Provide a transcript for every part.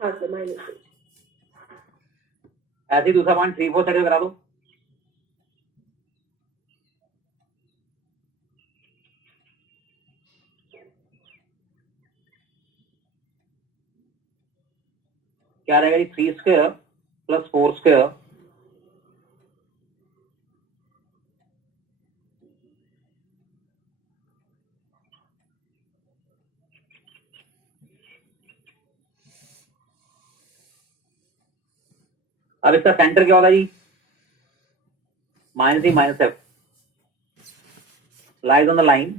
हाँ सर -8। ऐसे ही दूसरा पॉइंट 3 4 सेट करा दो। क्या रहेगा जी 3 स्क्वायर प्लस 4 स्क्वायर अब इसका सेंटर क्या होगा जी -e -f lies on the line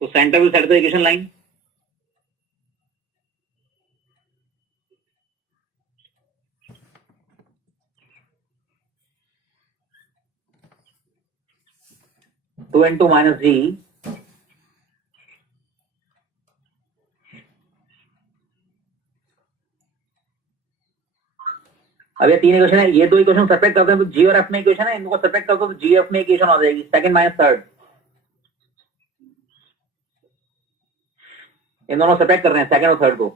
तो centre will set the equation line. Two into minus जी अब ये 3 इक्वेशन है, ये 2 इक्वेशन सब्ट्रैक्ट करते हैं तो जी और एफ में इक्वेशन है, इनको सब्ट्रैक्ट करते हो तो जी एफ में इक्वेशन आ जाएगी, सेकंड माइनस थर्ड। इन दोनों सब्ट्रैक्ट कर रहे हैं सेकंड और थर्ड को।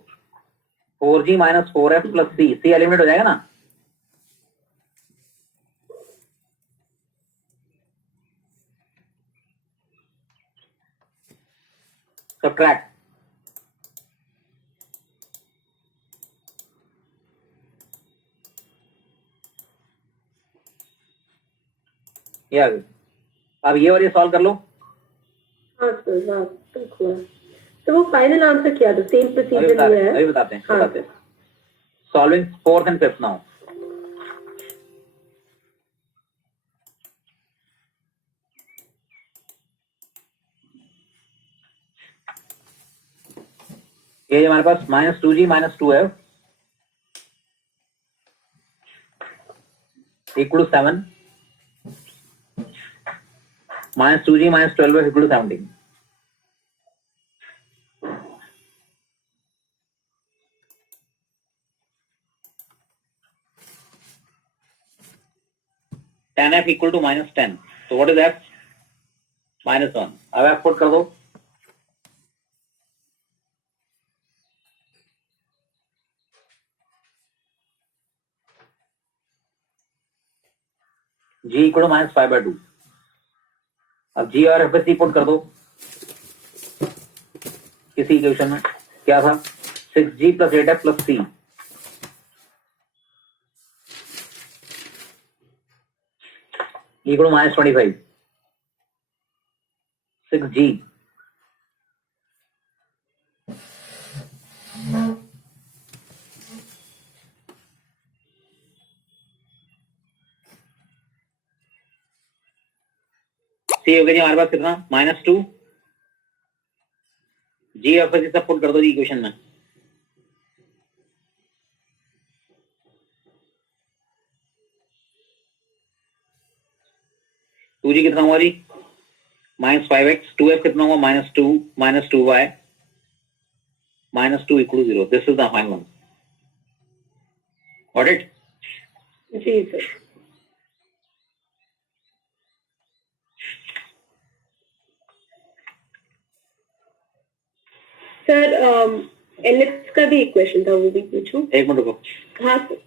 4g माइनस 4f प्लस सी एलिमिनेट हो जाएगा ना। सब्ट्रैक्ट ये अब ये और ये सॉल्व कर लो। हाँ सर हाँ तो वो फाइनल आंसर क्या था? सेम प्रोसीजर है। अभी बताते हैं solving fourth and fifth now. ये हमारे पास -2g -2f equal to 7 -2g -12f equal to 17। tan f equal to -10 तो व्हाट इज f -1। अब f पुट कर दो। g equal to -5/2। अब g और f पे c पुट कर दो किसी इक्वेशन में। क्या था 6g plus 8f plus c equal to -25। 6g सी हो गया जी हमारे पास कितना -2 जी एफ सब पुट कर दो जी इक्वेशन में। टू जी कितना हुआ जी -5x 2f कितना हुआ -2 -2y -2 equal 0। This is the final one. Got it? जी सर। सर एलिप्स का भी इक्वेशन था, वो भी पूछूं? एक मिनट रुको। हाँ सर।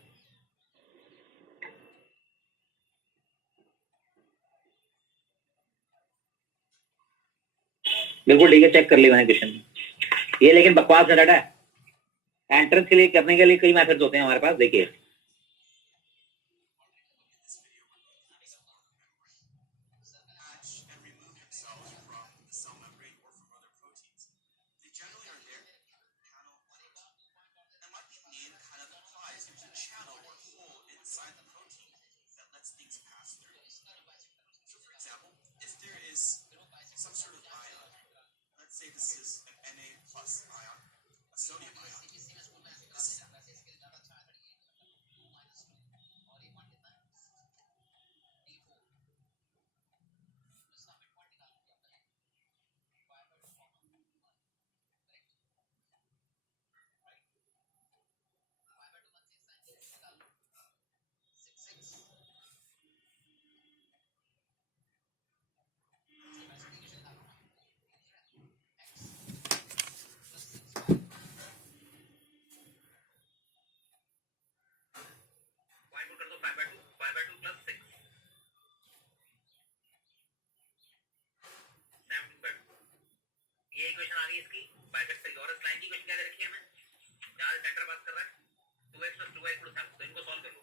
बिल्कुल ठीक है, चेक कर लिया मैंने क्वेश्चन। ये लेकिन बकवास है डाटा। एंट्रेंस के लिए करने के लिए कई मेथड्स होते हैं हमारे पास, देखिए। वाली इसकी बाइसेक्ट करेंगे। और इस लाइन की क्वेश्चन क्या दे रखी है हमें, जहां सेंटर पास कर रहा है 2x + 2y = 7, तो इनको सॉल्व करो।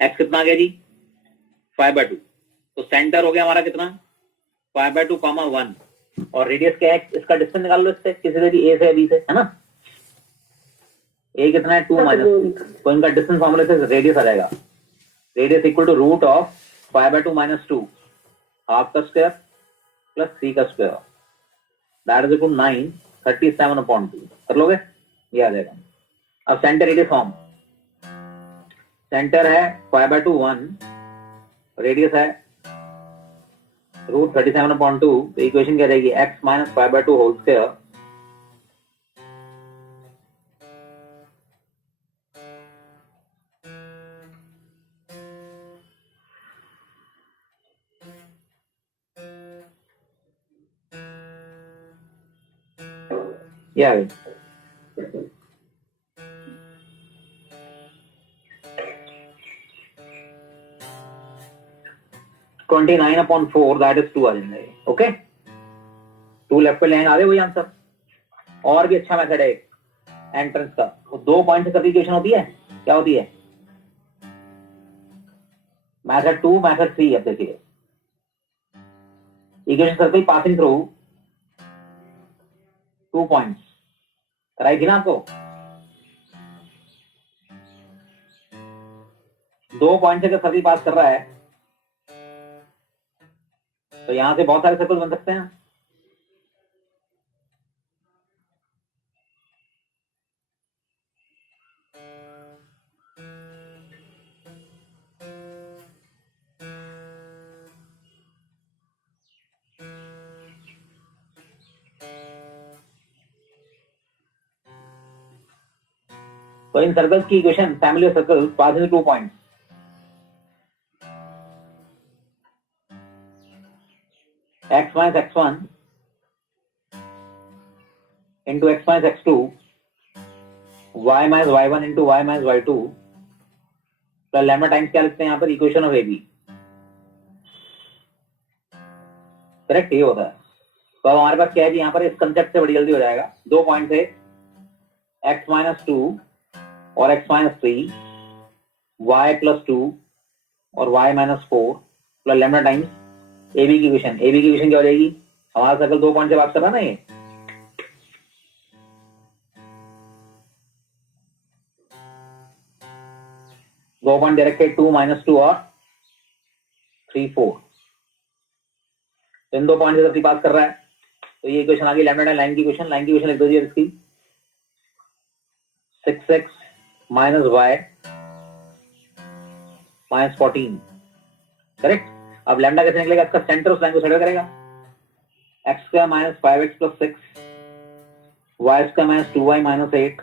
x कितना आ गया जी 5/2, तो सेंटर हो गया हमारा कितना 5/2, 1, और रेडियस क्या है इसका, डिस्टेंस निकाल लो इससे किसी से भी, a से b से, है ना। a कितना है 2 - तो इनका डिस्टेंस फॉर्मूले से रेडियस आ जाएगा, रेडियस इक्वल टू √5/2 - 2 हाफ का स्क्वायर प्लस 3 का स्क्वायर, दैट इज इक्वल 9 37/2। कर लोगे, ये आ जाएगा। अब सेंटर रेडियस फॉर्म, सेंटर है 5/2 1, रेडियस है √37/2, तो इक्वेशन क्या रहेगी x - 5/2 होल स्क्वायर ये आ गई। ट्वेंटी 29/4 दैट इज 2 आ जाएंगे। ओके, 2 लेफ्ट पे लेंगे, आगे वही आंसर। और भी अच्छा मेथड है एक एंट्रेंस का, वो 2 पॉइंट से इक्वेशन होती है, क्या होती है मेथड 2 मेथड 3। अब देखिए equation circle passing through 2 points कराई थी ना आपको, 2 पॉइंट से सर्कल पास कर रहा है, तो यहां से बहुत सारे सर्कल बन सकते हैं। तो इन सर्कल्स की equation, family of circles passing 2 points, x - x1 into x - x2, y - y1 into y - y2 plus lambda times क्या लिखते हैं यहाँ पर, इक्वेशन ऑफ AB। करेक्ट, ये होता है। तो अब हमारे पास क्या है जी, यहाँ पर इस कंसेप्ट से बड़ी जल्दी हो जाएगा। 2 पॉइंट से x - 2 और x - 3, y + 2 और y - 4 plus lambda times AB की इक्वेशन। AB की इक्वेशन क्या हो जाएगी, हमारा सर्कल 2 पॉइंट से बात कर रहा है ना, ये 2 पॉइंट दे रखे 2 - 2 और 3 4, इन 2 पॉइंट से सर्कल पास कर रहा है, तो ये इक्वेशन आ गई लैम्डा टाइम लाइन की इक्वेशन। लाइन की इक्वेशन लिख दो जी इसकी, 6x - y - 14। करेक्ट। अब लैम्डा कैसे निकलेगा, इसका सेंटर उस लाइन को साइड करेगा, x² - 5x + 6 y² - 2y - 8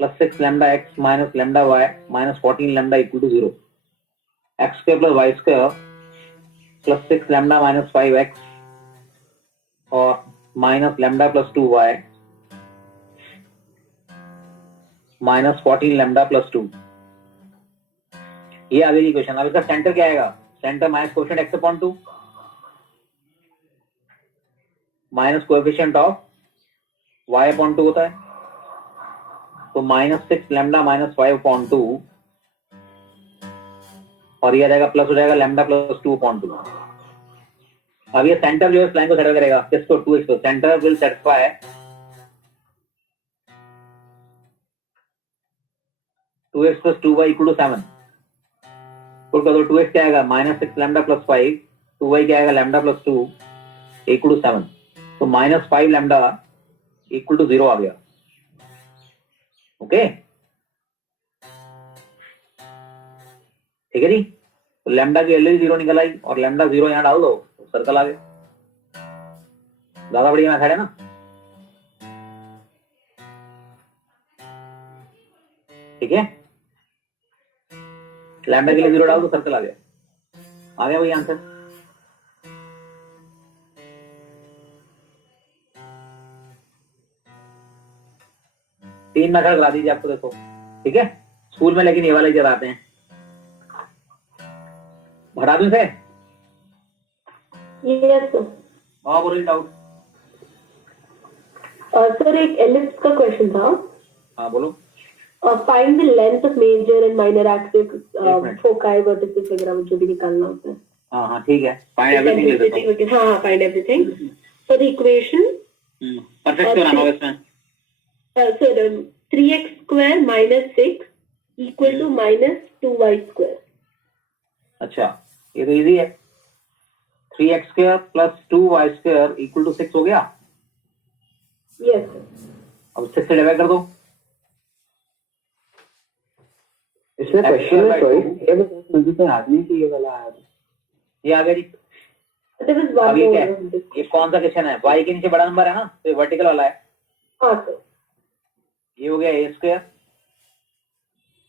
plus 6 lambda x - lambda y - 14 lambda = 0, x² + y² plus 6 lambda - 5x और माइनस लैम्डा + 2y - 14 लैम्डा + 2, ये आ गई इक्वेशन। अब इसका सेंटर क्या आएगा, centre minus coefficient x/2 minus coefficient of y/2 होता है, तो -6 लैम्डा - 5/2 और ये आ जाएगा प्लस हो जाएगा लैम्डा + 2/2। अब ये सेंटर जो है इस लाइन को सेटल करेगा, किसको 2x को, centre will satisfy 2x + 2y = 7। Put कर दो, 2x क्या आएगा -6 लैम्डा + 5, 2y क्या आएगा लैम्डा + 2 = 7, तो -5 लैम्डा = 0 आ गया। ओके, ठीक है जी। तो लैम्डा की वैल्यू 0 निकल आई और लैम्डा 0 यहां डाल दो, तो सर्कल आ गया। ज्यादा बढ़िया मेथड है ना। ठीक है, लैम्डा के लिए 0 डाल दो, सर्कल आ गया वही आंसर। तीन मेथड करा दीजिए आपको, देखो ठीक है। स्कूल में लेकिन ये वाले जब आते हैं, भरा दूं से? Yes sir. और बोलो डाउट। सर एक एलिप्स का क्वेश्चन था। हाँ बोलो। Find the length of major and minor axis minute. Foci vertices वगैरह जो भी निकालना होता है। हाँ ठीक है, फाइंड एवरीथिंग लिख देता हूं। हाँ find everything. Sir equation perfect बनाना होगा इसमें। Sir 3x square minus 6 equal to minus 2y square. अच्छा, ये तो इजी है। 3x square plus 2y square equal to 6 हो गया। Yes sir. अब 6 से डिवाइड कर दो। इसमें क्वेश्चन में चॉइस ये बस मुझे तो याद नहीं कि ये वाला आया था। ये आ गया जी। अब ये क्या है? ये कौन सा क्वेश्चन है? y के नीचे बड़ा नंबर है ना, तो ये वर्टिकल वाला है। हाँ सर। ये हो गया a स्क्वायर,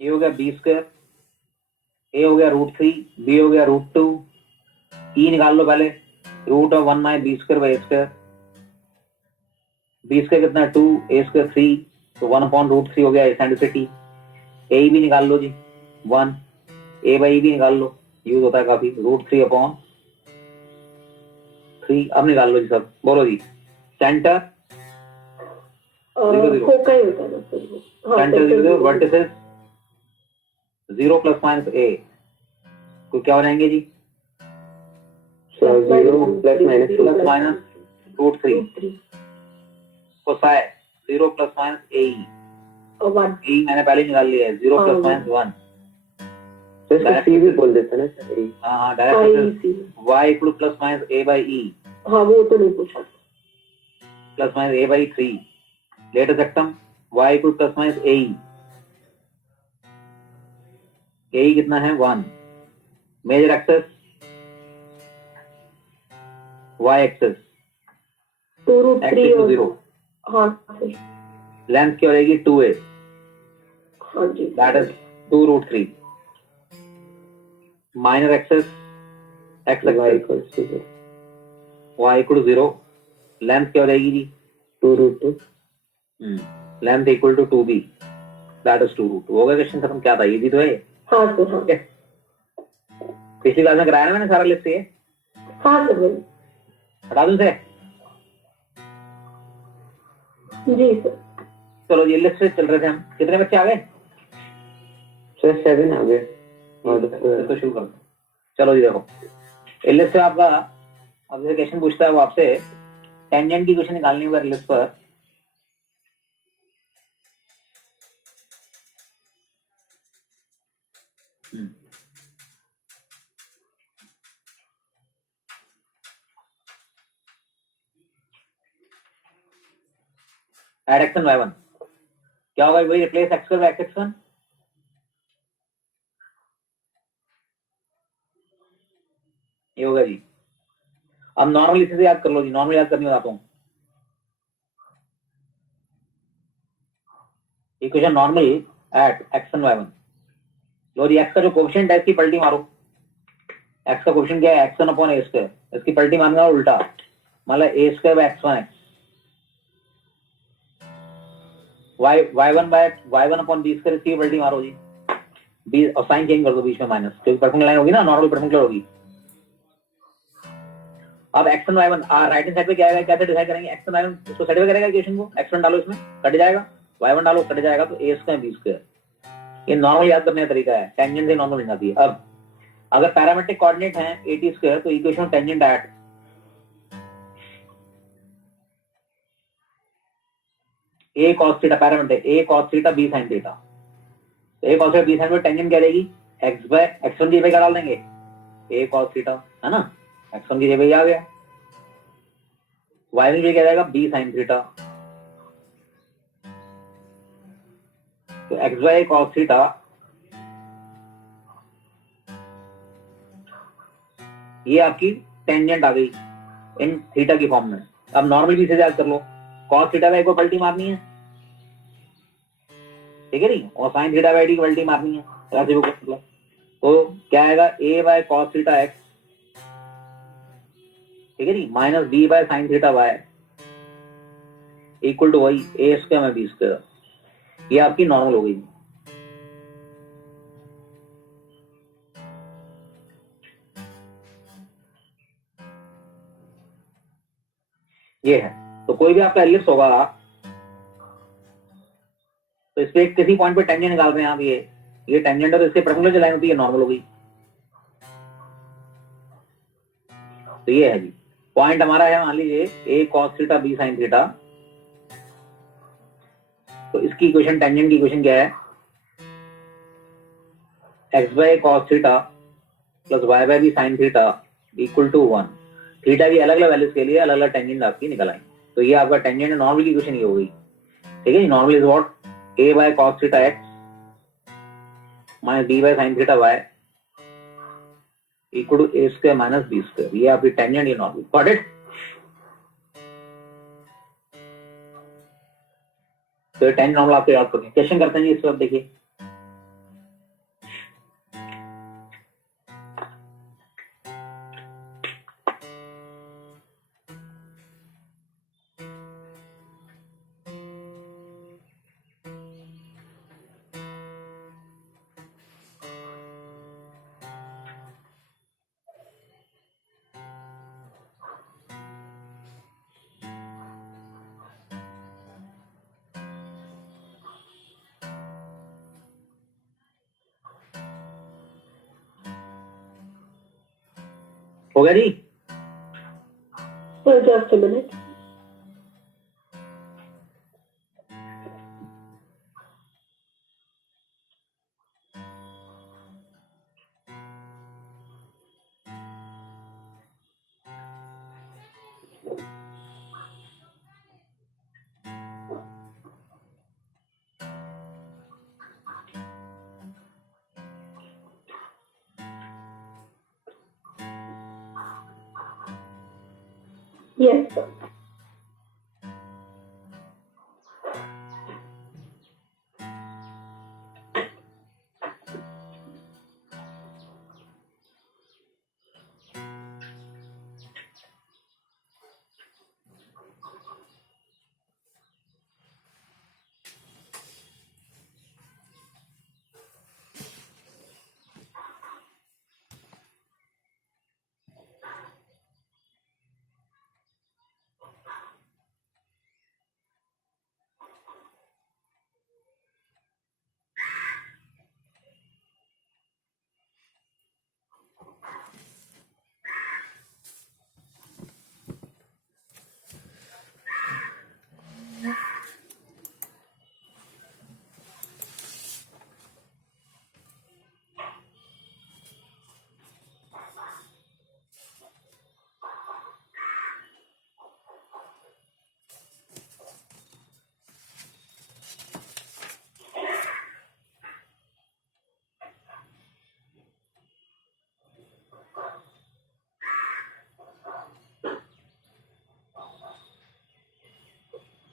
ये हो गया b स्क्वायर, a हो गया √3, b हो गया √2, e निकाल लो पहले, root of 1 minus b square by a square. b square कितना है 2, a स्क्वायर 3, तो 1/√3 हो गया एसेंट्रिसिटी। ए भी निकाल लो जी 1, a बाई भी निकाल लो, यूज होता है काफी, √3/3। अब निकाल लो जी सब, बोलो जी। सेंटर फोकाई होता है ना sir. Centre 0 vertices 0 plus minus a, तो क्या हो जाएंगे जी? 0 plus minus √3 Kosai 0 plus minus a e मैंने पहले निकाल लिया है, 0 प्लस माइनस 1। तो इसको c भी बोल देते हैं ना। हाँ direct y equal plus minus a by e। हाँ वो तो नहीं पूछा। Plus minus a by 3 latus rectum y equal plus minus a e कितना है 1। Major axis y axis 2√3 0। हाँ सर। लेंथ क्या हो जाएगी 2a, हाँ जी that is 2√3। Minor axis x axis y equal 0, length क्या हो जाएगी जी 2√2। Length equal to 2b, that is 2√2। हो गया क्वेश्चन खत्म। क्या था, इजी तो है। हाँ सर। हाँ पिछली क्लास में कराया ना मैंने सारा लिस्ट से। हाँ सर। हटा दूं से? जी सर। चलो ये लिस्ट से चल रहे थे हम। कितने बच्चे आ गए? सर 7 आ गए। तो शुरू कर दो। चलो जी देखो, इस लिस्ट से आपका अब जैसे क्वेश्चन पूछता है वो आपसे टेंजेंट की क्वेश्चन निकालनी होगा लिस्ट पर। एड x1 y1 क्या होगा? वही replace x square by x1। ये होगा जी। अब नॉर्मल इसी से याद कर लो जी, नॉर्मल याद करनी बताता हूँ। Equation normal at x1 y1। लो जी, x का जो कोएफिशिएंट है इसकी पलटी मारो। x का कोएफिशिएंट क्या है? x1 upon a square. इसकी पलटी मारना उल्टा, मतलब a स्क्वायर बाय x1 है। y1 अपॉन b स्क्वायर, इसकी पलटी मारो जी। b और साइन चेंज कर दो बीच में माइनस, क्योंकि परपेंडिकुलर लाइन होगी ना, नॉर्मल परपेंडिकुलर होगी। अब x1 y1 right hand side पे क्या आएगा, कैसे डिसाइड करेंगे? x1 y1 इसको सेटिस्फाई करेगा इक्वेशन को। x1 डालो इसमें, कट जाएगा, y1 डालो, कट जाएगा, तो a स्क्वायर b स्क्वायर। ये नॉर्मल याद करने का तरीका है, टेंजेंट से नॉर्मल बन जाती है। अब अगर पैरामेट्रिक कोऑर्डिनेट है at स्क्वायर, तो equation tangent at a cos theta, parameter a cos theta b sin theta. तो a cos theta b sin theta tangent क्या रहेगी? x बाय x1 की जगह क्या डाल देंगे? a cos थीटा, है ना, x1 की जगह आ गया। y1 की जगह क्या जाएगा? b sin theta. तो x बाय cos थीटा ये आपकी टेंजेंट आ गई इन थीटा की फॉर्म में। अब नॉर्मल बी से याद कर लो, cos थीटा बाई को पलटी मारनी है, ठीक है नहीं, और sin थीटा बाई डी को पलटी मारनी है, ऐसे वो मतलब तो क्या आएगा a by cos theta x, ठीक है नहीं, minus b by sin theta y equal to वही a स्क्वायर में b स्क्वायर। ये आपकी नॉर्मल हो गई। ये है, तो कोई भी आपका एलिप्स होगा तो इस पे किसी पॉइंट पे टेंजेंट निकाल रहे हैं आप, ये टेंजेंट है तो इसके परपेंडिकुलर जो लाइन होती है ये नॉर्मल हो गई। तो ये है जी पॉइंट हमारा है, मान लीजिए a cos theta b sin theta, तो इसकी इक्वेशन, टेंजेंट की इक्वेशन क्या है, x by cos theta plus y by b sin theta equal to 1। Theta की अलग अलग वैल्यूज के लिए अलग अलग टेंजेंट आपकी निकल आई। तो ये आपका टेंजेंट नॉर्मल की इक्वेशन ये हो गई, ठीक है। Normal is what, a by cos theta x minus b by sin theta y equal to a square minus b square. ये आपकी टेंजेंट, ये नॉर्मल। Got it? तो टेंजेंट नॉर्मल आपको याद करनी है। क्वेश्चन करते हैं जी इस पर, देखिए हो गया जी। Just a minute. Yes, sir.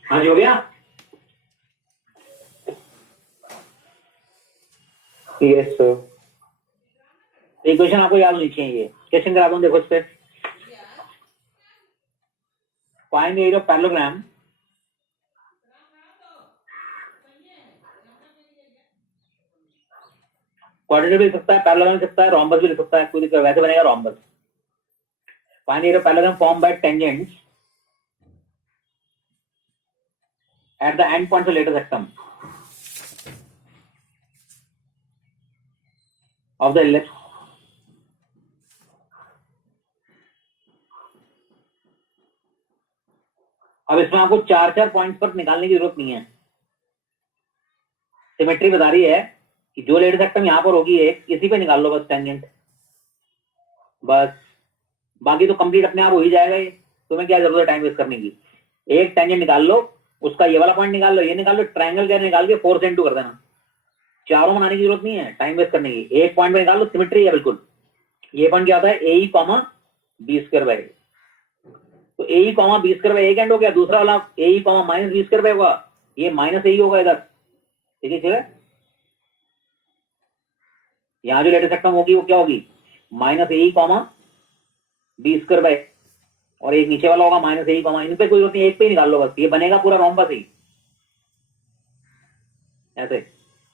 हाँ जी, हो गया। Yes, sir. इक्वेशन आपको याद होनी चाहिए। ये क्वेश्चन करा दूं, देखो इस पे। Find the area of parallelogram quadratic भी लिख सकता है, पैरेललोग्राम लिख सकता है, रोम्बस भी लिख सकता है, कोई दिक्कत, वैसे बनेगा rhombus. Find the area of parallelogram form by tangents at the end points of later sectum of the ellipse अब इसमें आपको चार चार पॉइंट्स पर निकालने की जरूरत नहीं है। सिमेट्री बता रही है कि जो लेटर सेक्टम यहां पर होगी एक, इसी पे निकाल लो बस टेंजेंट, बस। बाकी तो कंप्लीट अपने आप हो ही जाएगा। ये तुम्हें क्या जरूरत है टाइम वेस्ट करने की। एक टेंजेंट निकाल लो, उसका ये वाला पॉइंट निकाल लो, ये निकाल लो, ट्रायंगल क्या निकाल के 4 से इंटू कर देना। चारों बनाने की जरूरत नहीं है टाइम वेस्ट करने की। एक पॉइंट पे निकाल लो, सिमेट्री है बिल्कुल। ये पॉइंट क्या होता है, a comma B square by. तो a comma B square by a कैंड हो गया, दूसरा वाला a comma minus b square by होगा, ये माइनस ए होगा इधर, ठीक है। यहाँ जो लेटेस्ट टर्म होगी वो क्या होगी, minus A comma B square by, और एक नीचे वाला होगा माइनस ए कॉमा, इन पे कोई जरूरत नहीं, एक पे ही निकाल लो बस, ये बनेगा पूरा रोम्बस ही ऐसे,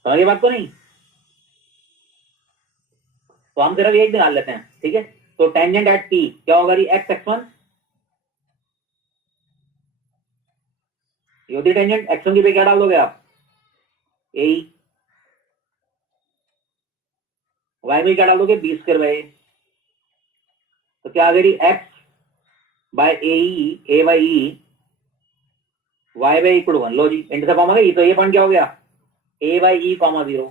समझिए बात को नहीं। तो हम सिर्फ एक निकाल लेते हैं, ठीक है। तो टेंजेंट एट पी क्या होगा, एक्स x1 ये होती टेंजेंट, x1 की पे क्या डाल दोगे आप, ए, वाई में क्या डाल दोगे, बी स्क्वायर बाई, तो क्या आ गई X by A by E Y by equal 1, लो जी इंटर से फॉर्म आ गई। तो ये पॉइंट क्या हो गया, ए बाई ई कॉमा 0,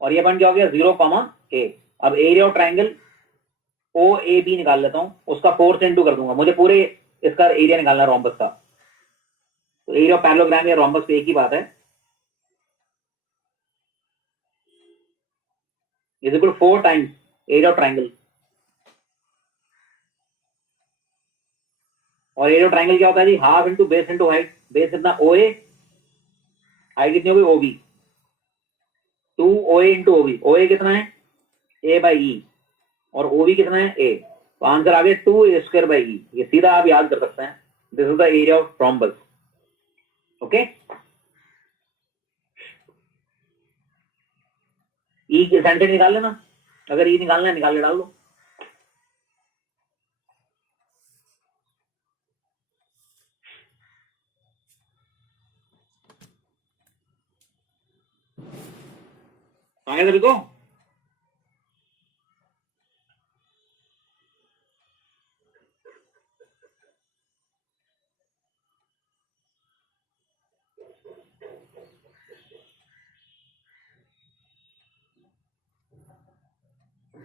और ये पॉइंट क्या हो गया 0 कॉमा ए। अब area of triangle O A B निकाल लेता हूं, उसका 4 से इंटू कर दूंगा, मुझे पूरे इसका एरिया निकालना है रोम्बस का। तो एरिया ऑफ पैरेललोग्राम या रोम्बस पे एक ही बात है, is equal 4 times area of triangle, और एरिया ऑफ ट्राइंगल क्या होता है जी, half into base into height, base कितना ओ ए, हाइट कितनी होगी ओबी, 2 ओ A into OB, O A कितना है ए बाई ई, और ओबी कितना है ए, तो आंसर आ गया 2 ए स्क्वायर बाई ई, ये सीधा आप याद कर सकते हैं, this is the area of rhombus, okay. ई के सेंटर निकाल लेना, अगर ई निकालना है निकाल के डाल दो। आगे सभी को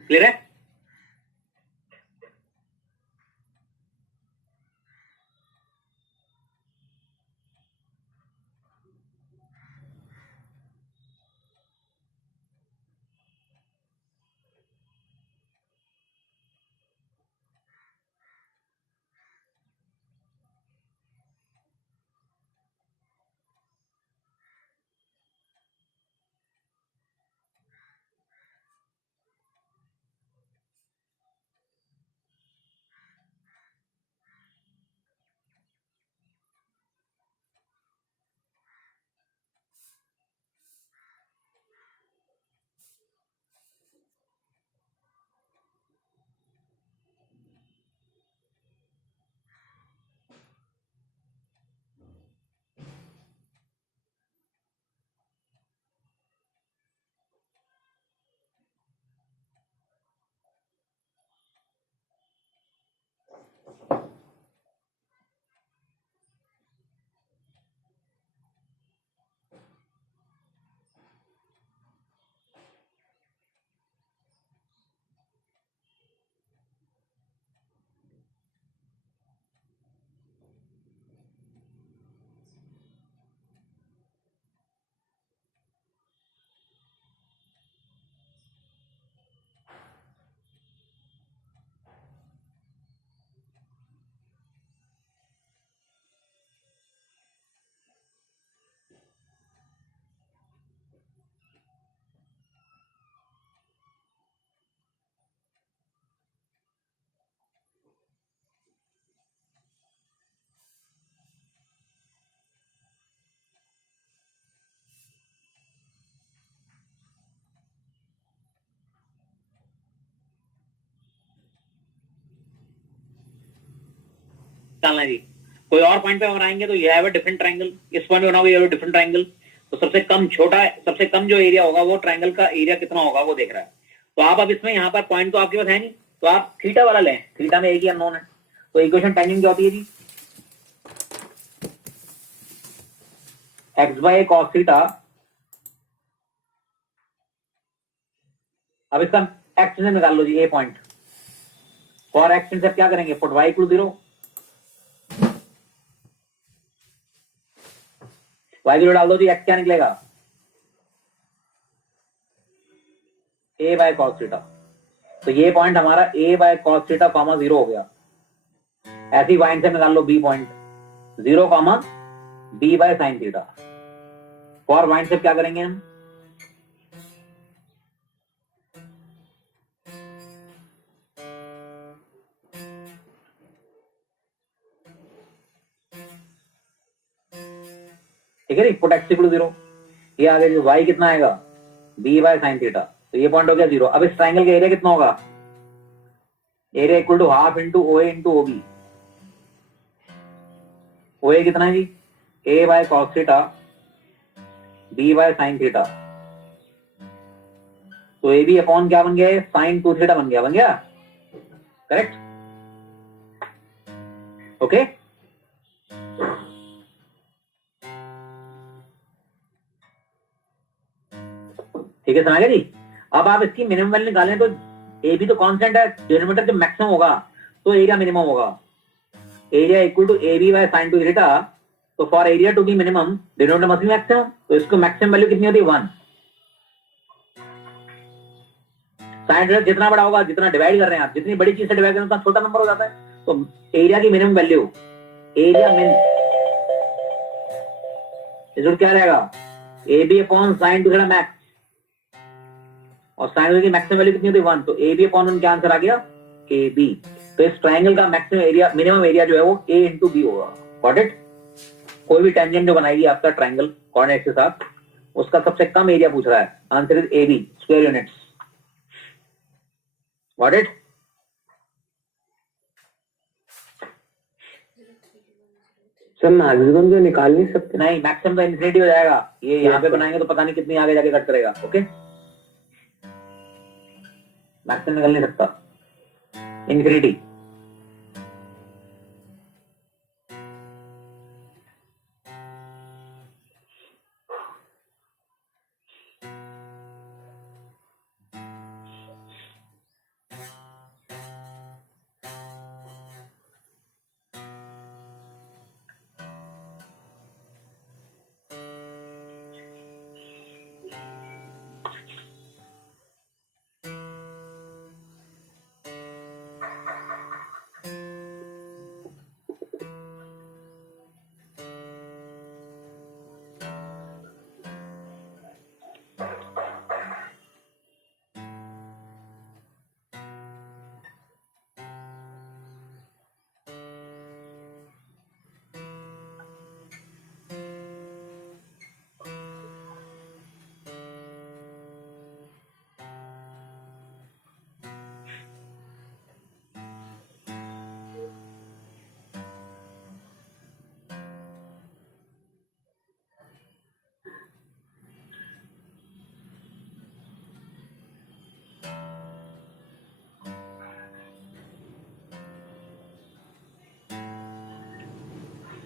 क्लियर है। डालना है जी। कोई और पॉइंट पे बनाएंगे तो ये हैव अ डिफरेंट ट्रायंगल, इस पॉइंट पे बनाओगे ये हैव अ डिफरेंट ट्रायंगल, तो सबसे कम छोटा, सबसे कम जो एरिया होगा वो ट्रायंगल का एरिया कितना होगा वो देख रहा है। तो आप अब इसमें यहाँ पर पॉइंट तो आपके पास है नहीं, तो आप थीटा वाला लें, थीटा में एक ही अननोन है, तो इक्वेशन टेंजेंट क्या होती है जी, एक्स बाय कॉस थीटा। अब इसका एक्स से निकाल लो जी ए पॉइंट, फॉर एक्स से क्या करेंगे, पुट वाई इक्वल 0, वाई 0 डाल दो जी, एक्स क्या निकलेगा ए बाय कॉस थीटा। तो ये पॉइंट हमारा a by cos theta comma 0 हो गया, ऐसी वाइन से निकाल लो b point 0 comma b by sine theta. For वाइन से क्या करेंगे हम, ठीक है नहीं, पुट एक्स इक्वल 0, ये आ गया वाई कितना आएगा बी बाय साइन थीटा, तो ये पॉइंट हो गया 0। अब इस ट्राइंगल का एरिया कितना होगा, area equal to half into O A into O B. O A कितना है जी, a by cos theta b by sine theta, तो ए बी अपॉन क्या बन गया, साइन 2 थीटा बन गया, करेक्ट, ओके। ठीक है, समझ गए जी। अब आप इसकी मिनिमम वैल्यू निकालें तो ए बी तो कांस्टेंट है, डिनोमिनेटर जब मैक्सिमम होगा तो एरिया मिनिमम होगा, area equal to a b by sine 2 theta, तो for area to be minimum denominator must be maximum, तो इसको मैक्सिमम वैल्यू कितनी होती है 1। साइन थीटा जितना बड़ा होगा, जितना डिवाइड कर रहे हैं आप, जितनी बड़ी चीज से डिवाइड करें उतना छोटा नंबर हो जाता है, तो एरिया की मिनिमम वैल्यू, एरिया मिन इस क्या रहेगा, A B upon sine 2 theta max, और साइन की मैक्सिमम वैल्यू कितनी होती है 1, तो ए बी अपॉन 1 क्या आंसर आ गया, ए बी। तो इस ट्राइंगल का मैक्सिमम एरिया, मिनिमम एरिया जो है वो ए इंटू बी होगा, गॉट इट। कोई भी टेंजेंट जो बनाएगी आपका ट्राइंगल कोऑर्डिनेट के साथ, उसका सबसे कम एरिया पूछ रहा है, answer is A B square units, got it. Sir maximum जो निकाल नहीं सकते, नहीं, मैक्सिमम तो इन्फिनिटी हो जाएगा, ये यहाँ पे बनाएंगे तो पता नहीं कितनी आगे जाके कट करेगा, ओके। मैक्सिमम निकल नहीं सकता, इन्फिनिटी।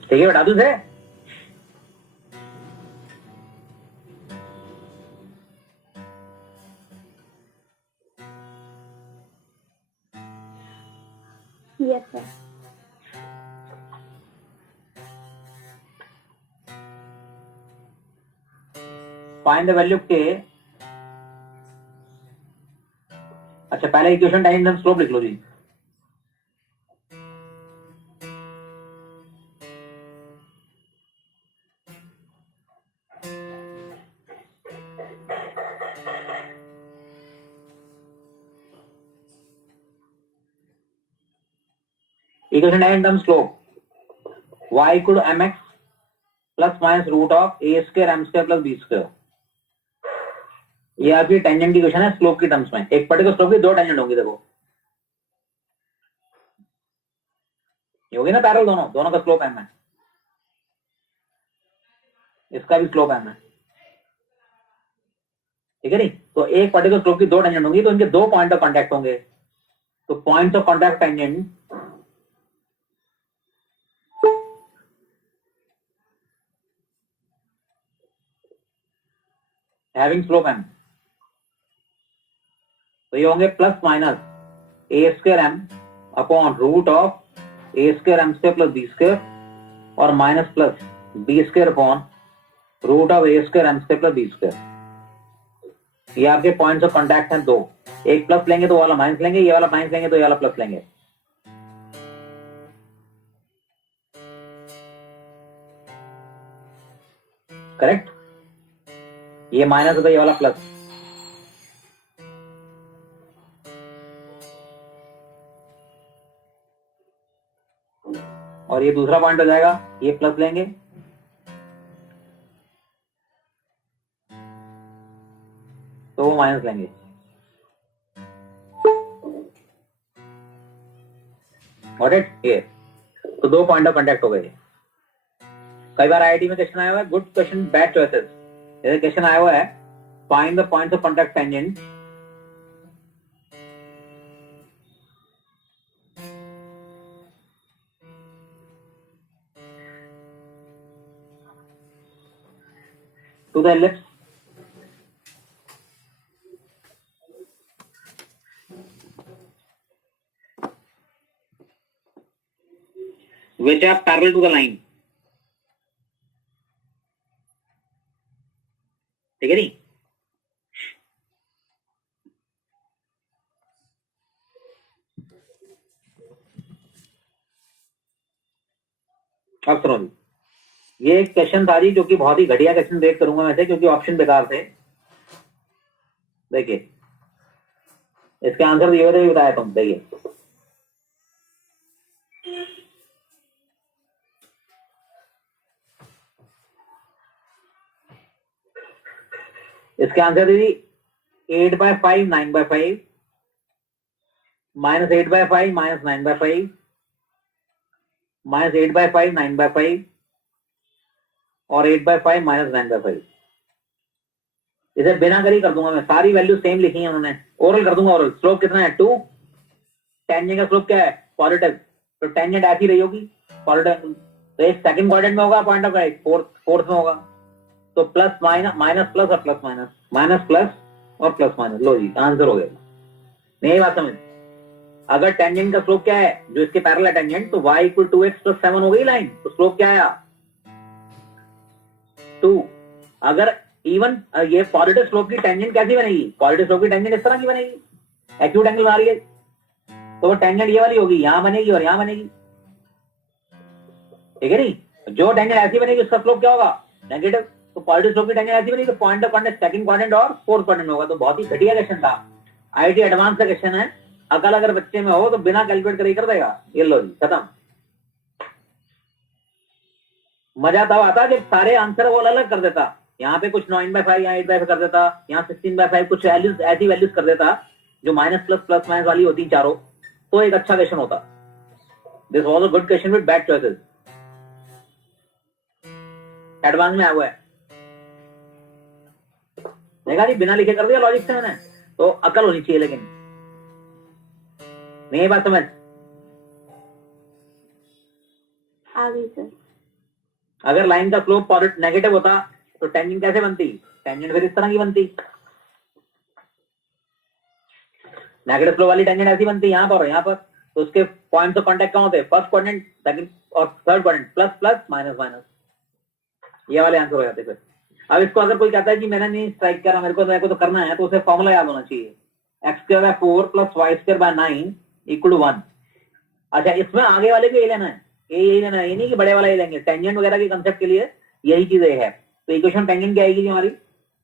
ठीक है, बता दूं से, Yes, sir. Find the value के, अच्छा पहले इक्वेशन टाइम स्लोप लिख लो जी। Equation time slope y equal to mx plus minus root of A square M square plus B square. ये आपकी टेंजेंट की क्वेश्चन है स्लोप की टर्म्स में। एक पर्टिकुलर स्लोप की दो टेंजेंट होंगी, देखो ये होगी ना पैरेलल, दोनों दोनों का स्लोप m है, इसका भी स्लोप m है, ठीक है नहीं। तो एक पर्टिकुलर स्लोप की दो टेंजेंट होंगी, तो इनके दो पॉइंट ऑफ कांटेक्ट होंगे, तो points of contact tangent having slope m, तो ये होंगे plus minus a square m upon root of A square M square plus B square और minus plus B square upon root of A square M square plus B square. ये आपके points of contact हैं दो, एक plus लेंगे तो वाला minus लेंगे, ये वाला माइनस लेंगे तो ये वाला प्लस लेंगे। करेक्ट, ये माइनस होता है, ये वाला प्लस, और ये दूसरा पॉइंट हो जाएगा, ये प्लस लेंगे, तो वो माइनस लेंगे। Got it? ये तो दो पॉइंट ऑफ कांटेक्ट हो गए। कई बार आईआईटी में क्वेश्चन आया हुआ है, गुड क्वेश्चन बैड चॉइसेस, जैसे क्वेश्चन आया हुआ है find the points of contact tangent to the ellipse which are parallel to the line। ठीक है नहीं? अब सुनो जी, ये एक क्वेश्चन था जी जो कि बहुत ही घटिया क्वेश्चन रेट करूंगा मैं से, क्योंकि ऑप्शन बेकार थे। देखिए इसके आंसर दिए हुए थे, बताया तुम, देखिए इसके आंसर दीदी 8/5 9/5 -8/5 -9/5 -8/5 9/5 और 8/5 -9/5। इसे बिना करी कर दूंगा मैं, सारी वैल्यू सेम लिखी है उन्होंने। ओरल कर दूंगा, ओरल। स्लोप कितना है 2, टेंजेंट का स्लोप क्या है पॉजिटिव, तो टेंजेंट ऐसी रही होगी पॉजिटिव, तो एक सेकंड क्वाड्रेंट में होगा, पॉइंट ऑफ फोर्थ में होगा, तो प्लस माइनस प्लस और प्लस माइनस, माइनस प्लस और प्लस माइनस। लो जी आंसर हो गया। नहीं बात समझ? अगर टेंजेंट का स्लोप क्या है जो इसके पैरेलल है टेंजेंट, तो y = 2x + 7 हो गई लाइन, तो स्लोप क्या आया 2। अगर इवन ये पॉजिटिव स्लोप की टेंजेंट कैसी बनेगी, पॉजिटिव स्लोप की टेंजेंट इस तरह की बनेगी, एक्यूट एंगल बना रही है, तो वो टेंजेंट ये वाली होगी, यहां बनेगी और यहां बनेगी, ठीक है नहीं? जो टेंजेंट ऐसी बनेगी उसका स्लोप क्या होगा नेगेटिव, तो पॉजिटिव स्लोप की टेंजेंट ऐसी बनेगी तो point of contact second quadrant और फोर्थ क्वाड्रेंट होगा। तो बहुत ही घटिया क्वेश्चन था, आईआईटी एडवांस का क्वेश्चन है। अकल अगर बच्चे में हो तो बिना कैलकुलेट करे कर देगा। ये लो जी खत्म। मजा तब आता जब सारे आंसर वो अलग कर देता, यहाँ पे कुछ 9/5 यहाँ 8/5 कर देता, यहाँ 16/5 कुछ वैल्यूज ऐसी वैल्यूज कर देता जो माइनस प्लस प्लस माइनस वाली होती चारों, तो एक अच्छा क्वेश्चन होता। This was a good question with bad choices, advance में आया हुआ है। देखा जी बिना लिखे कर दिया लॉजिक से मैंने, तो अकल होनी चाहिए, लेकिन नहीं बात समझ आ गई सर। अगर लाइन का स्लोप पॉजिटिव नेगेटिव होता तो टेंजेंट कैसे बनती, टेंजेंट फिर इस तरह की बनती, नेगेटिव स्लोप वाली टेंजेंट ऐसी बनती यहाँ पर और यहाँ पर, तो उसके पॉइंट्स ऑफ कांटेक्ट कहाँ होते, फर्स्ट क्वाड्रेंट सेकंड और third quadrant, plus plus minus minus, ये वाले आंसर हो जाते फिर। अब इसको अगर कोई कहता है जी मैंने नहीं स्ट्राइक करा, मेरे को तो करना है, तो उसे फॉर्मूला याद होना चाहिए, x² / 4 + y² / 9 = 1। अच्छा इसमें आगे वाले को ये लेना है, यही लेना है, ये नहीं कि बड़े वाला ये लेंगे। टेंजेंट वगैरह के कंसेप्ट के लिए यही चीजें है। तो इक्वेशन टेंजेंट क्या आएगी हमारी,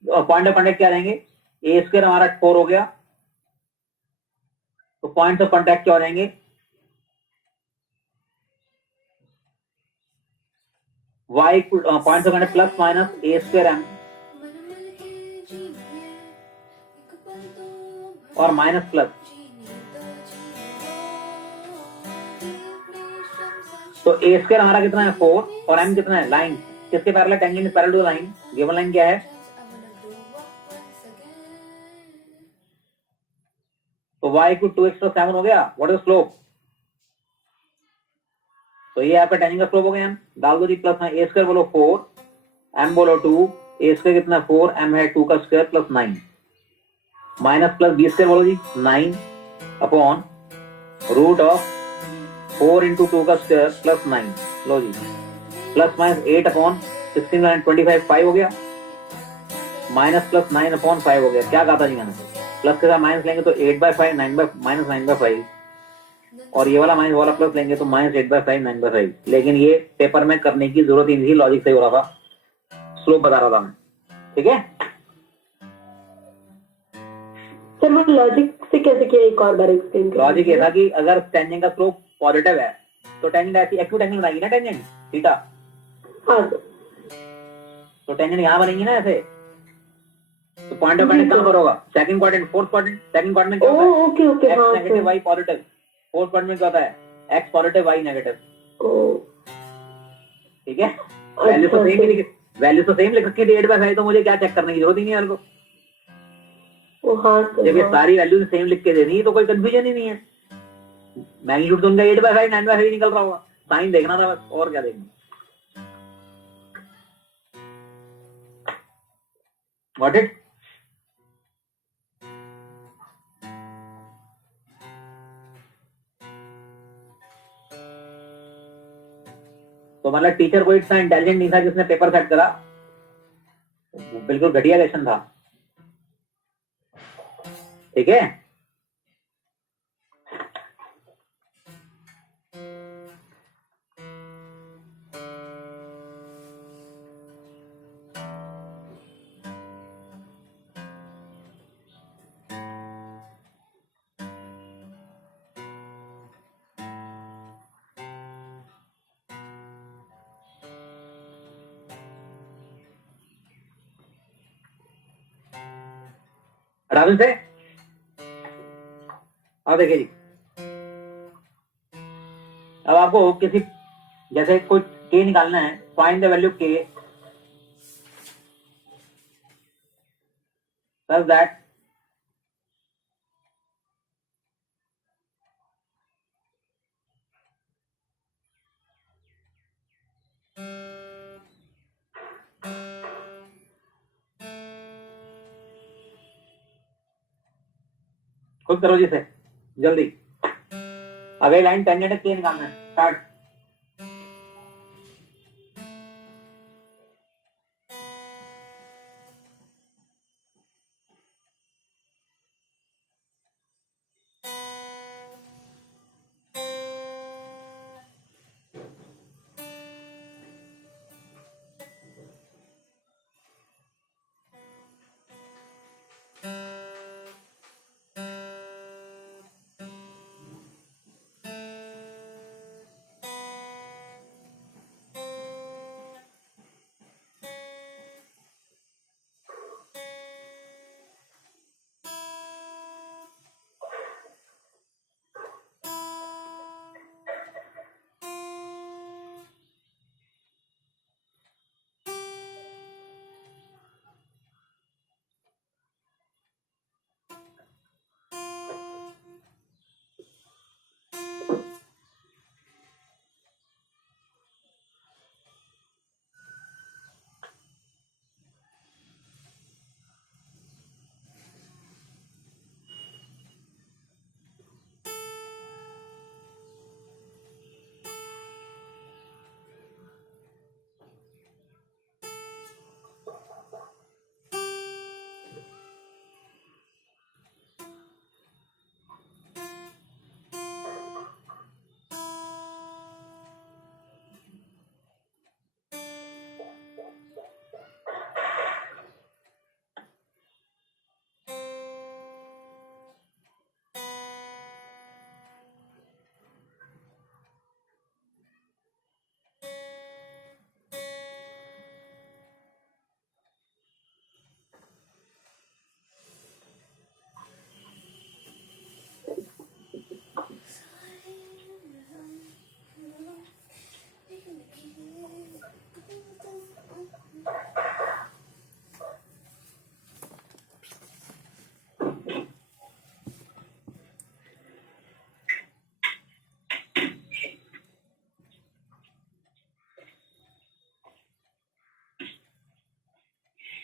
पॉइंट ऑफ कांटेक्ट क्या रहेंगे, a² हमारा 4 हो गया, तो पॉइंट्स ऑफ कांटेक्ट क्या हो जाएंगे, y points of contact plus minus a² m और माइनस प्लस, तो a² हमारा कितना है 4 और m कितना है लाइन, किसके parallel, tangent parallel to line, given line क्या है, तो y = 2x + 7 हो गया। व्हाट इज स्लोप, तो ये आपका टेंजेंट का स्लोप हो गया, m डाल दो जी, प्लस a² बोलो 4 m बोलो 2, a² कितना 4 m है 2 का square plus 9 minus plus b² बोलो जी 9 अपॉन √4 × 2 का स्क्वायर प्लस 9, लो जी प्लस माइनस 8 अपॉन 16 25 5 हो गया, माइनस प्लस 9 अपॉन 5 हो गया। क्या कहा था जी मैंने, प्लस के साथ माइनस लेंगे तो 8/5 -9/5 और ये वाला माइनस वाला प्लस लेंगे तो -8/5 9/5। लेकिन ये पेपर में करने की जरूरत ही नहीं थी, लॉजिक सही हो रहा था। स्लोप बता रहा था मैं, ठीक है। सर वो लॉजिक से कैसे किया, एक और बार एक्सप्लेन करिए। लॉजिक ये था कि अगर टेंजेंट का स्लोप पॉजिटिव है तो टेंजेंट ऐसी एक्यूट एंगल बनाएगी ना, टेंजेंट थीटा, हाँ सर। तो टेंजेंट यहाँ बनेगी ना ऐसे, तो पॉइंट ऑफ कांटेक्ट कहां पर होगा, second quadrant, fourth quadrant. Second quadrant में क्या होता है, ओके ओके, एक्स हाँ negative sir. Y positive. Fourth quadrant में क्या होता है, एक्स पॉजिटिव वाई नेगेटिव, ठीक है। वैल्यू तो सेम ही लिख, वैल्यू तो सेम लिख रखी थी 8/5, तो मुझे क्या चेक करने की जरूरत ही नहीं है मेरे को। हाँ सर, जब ये हाँ। सारी वैल्यू सेम लिख के दे दी तो कोई कंफ्यूजन ही नहीं है। मैग्नीट्यूड तो उनका 8/5 9/5 निकल रहा होगा, साइन देखना था बस, और क्या देखना। Got it? तो मतलब टीचर कोई इतना इंटेलिजेंट नहीं था जिसने पेपर सेट करा, बिल्कुल घटिया क्वेश्चन था, ठीक है। राहुल से अब देखिए जी, अब आपको किसी जैसे कुछ के निकालना है, फाइंड द वैल्यू के सच दैट खुद करो जिसे जल्दी। अगली लाइन टेंजेंट के निकालना है, स्टार्ट।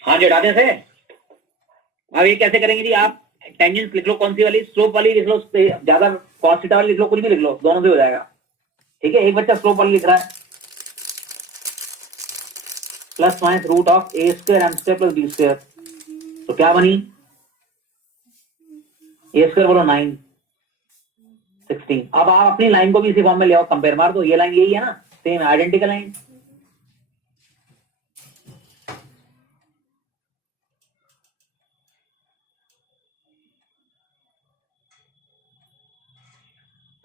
हाँ जी, हटा दें से। अब ये कैसे करेंगे जी, आप टेंजेंट लिख लो, कौन सी वाली, स्लोप वाली लिख लो, ज्यादा कॉस थीटा वाली लिख लो, कुछ भी लिख लो, दोनों से हो जाएगा, ठीक है। एक बच्चा स्लोप वाली लिख रहा है, plus minus root of A square M square plus B square, तो क्या बनी, ए स्क्वायर बोलो 9 16। अब आप अपनी लाइन को भी इसी फॉर्म में ले आओ, कंपेयर मार दो, ये लाइन यही है ना, सेम आइडेंटिकल लाइन,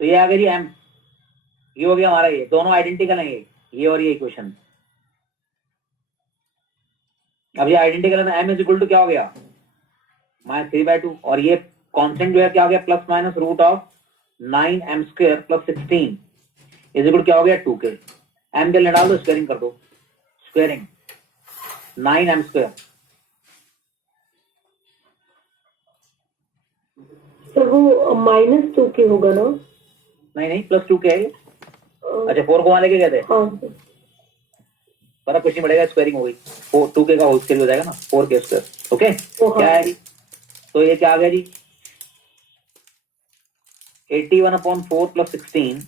तो ये आ गया जी m, ये हो गया हमारा, ये दोनों आइडेंटिकल हैं, ये और ये इक्वेशन। अब ये आइडेंटिकल है तो m इज इक्वल टू क्या हो गया, -3/2, और ये कांस्टेंट जो है क्या हो गया, plus minus root of 9m² plus 16 is equal क्या हो गया 2k। m के लिए डाल दो, स्क्वायरिंग कर दो, स्क्वायरिंग 9m²। सर वो -2 होगा ना? नहीं प्लस 2k है। अच्छा 4 को वहां लेके गए थे, हाँ सर। फर्क कुछ नहीं पड़ेगा, स्क्वायरिंग हो गई, 2k का होल स्क्वायर हो जाएगा ना, 4k²। ओके क्या है जी, तो ये क्या आ गया जी 81/4 प्लस 16,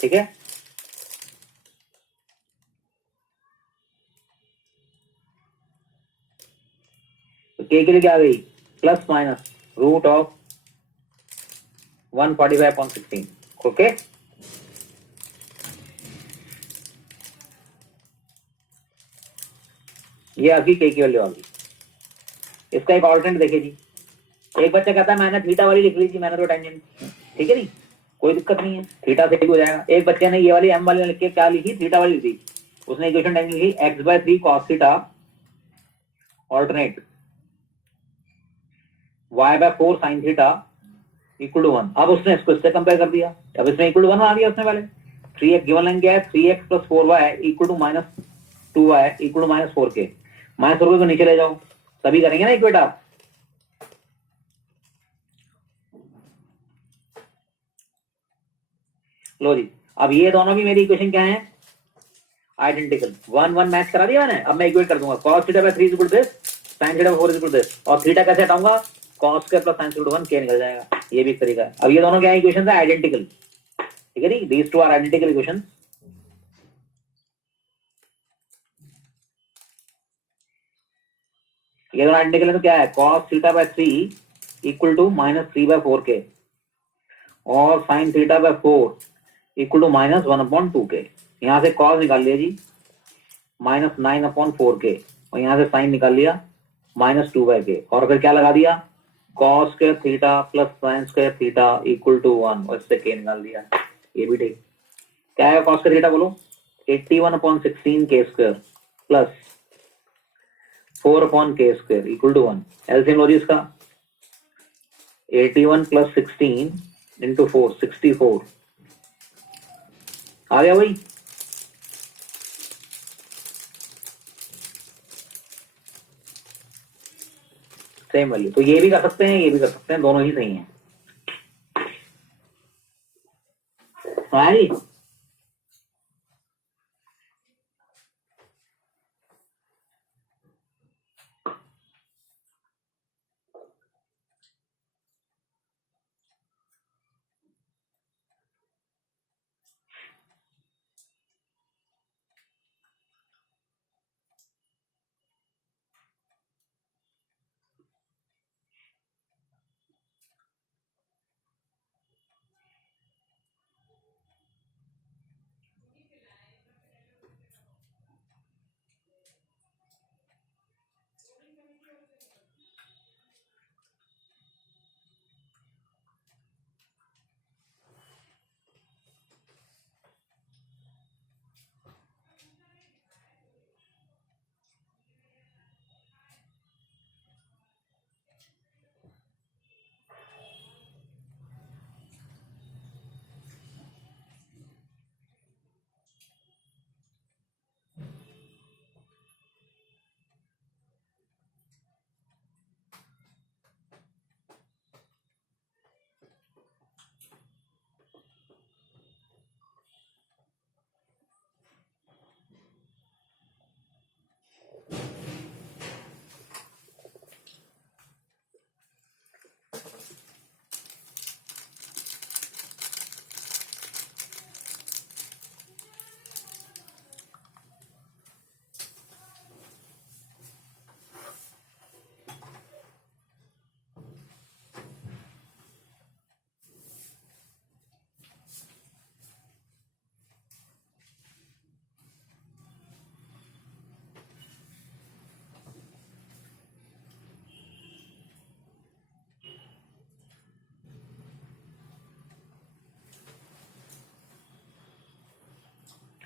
ठीक है। तो k के लिए क्या आ गई, plus minus root of 145/16। Okay ये आपकी k की वैल्यू आ गई। इसका एक ऑल्टरनेट देखिए जी, एक बच्चा कहता है मैंने थीटा वाली लिख ली थी, मैंने तो टेंजेंट, ठीक है नहीं, कोई दिक्कत नहीं है, थीटा से हो जाएगा। एक बच्चे ने ये वाली m वाली लिख के क्या लिखी, थीटा वाली लिखी, उसने इक्वेशन टेंजेंट लिखी x/3 cos theta alternate y/4 sin theta equal to 1। अब उसने इसको इससे कंपेयर कर दिया, अब इसमें इक्वल टू 1 आ गया उसने पहले। 3x गिवन लाइन क्या है, 3x plus 4y equal to -2y equal to -4k। -4k को नीचे ले जाओ, सभी करेंगे ना इक्वेट आप। लो जी, अब ये दोनों भी मेरी इक्वेशन क्या है, आइडेंटिकल, 1 1 मैच करा दिया मैंने। अब मैं इक्वेट कर दूंगा cos theta by 3 is equal to this, sin theta by 4 is equal to this, और थीटा कैसे हटाऊंगा, cos square plus sin square 1 k निकल जाएगा। ये भी एक तरीका है। अब ये दोनों क्या इक्वेशन है, आइडेंटिकल, ठीक है नी, these two are identical equation. ये दोनों आइडेंटिकल है तो क्या है, cos theta by 3 equal to -3/4k और sin theta by 4 equal to -1/2k। यहां से cos निकाल लिया जी -9/4k, और यहां से sin निकाल लिया -2/k, और फिर क्या लगा दिया, cos square theta plus sin square theta equal to 1, और इससे k निकाल दिया। ये भी ठीक, क्या है cos स्क्वायर थीटा बोलो, 81/16k² plus 4/k² equal to 1। LCM लो जी इसका, 81 प्लस 16 इंटू 4 64 आ गया भाई। सेम वैल्यू, तो ये भी कर सकते हैं, ये भी कर सकते हैं, दोनों ही सही हैं। हाँ जी,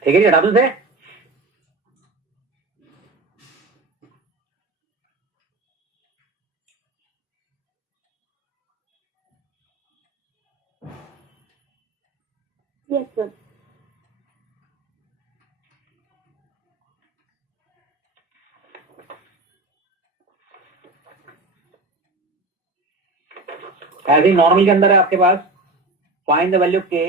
ठीक है जी, हटा दूं इसे? Yes, sir. ऐसे ही नॉर्मल के अंदर है आपके पास फाइंड द वैल्यू के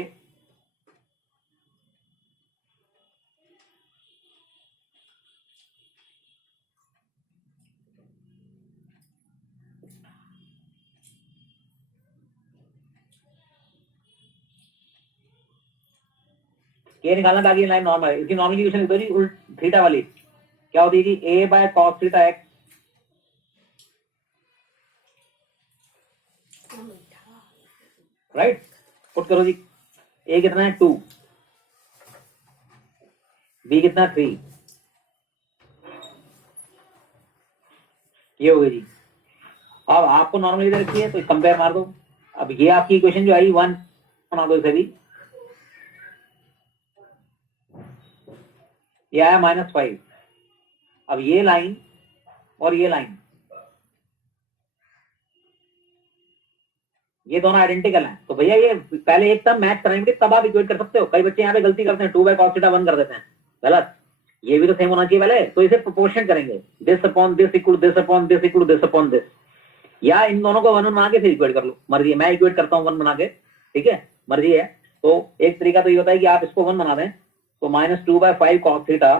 निकालना ताकि ये लाइन नॉर्मल है। इसकी नॉर्मल इक्वेशन लिख दो जी, उल्ट थीटा वाली क्या होती है जी, a by cos theta x, right. Put करो जी, a कितना है 2, b कितना 3, ये हो गई जी। अब आपको नॉर्मल इधर रखी है तो कंपेयर मार दो। अब ये आपकी इक्वेशन जो आई 1 बना दो इसे भी, ये आया -5। अब ये लाइन और ये लाइन, ये दोनों आइडेंटिकल हैं, तो भैया ये पहले एक टर्म मैच कराएंगे तब आप इक्वेट कर सकते हो। कई बच्चे यहाँ पे गलती करते हैं, 2 बाय cos थीटा 1 कर देते हैं, गलत। ये भी तो सेम होना चाहिए पहले, तो इसे प्रोपोर्शन करेंगे, this upon this equal this upon this equal this upon this, या इन दोनों को 1 बना के फिर इक्वेट कर लो, मर्जी है। मैं इक्वेट करता हूँ 1 बना के, ठीक है, मर्जी है। तो एक तरीका तो ये होता है कि आप इसको 1 बना दें, तो -2 बाय 5 cos थीटा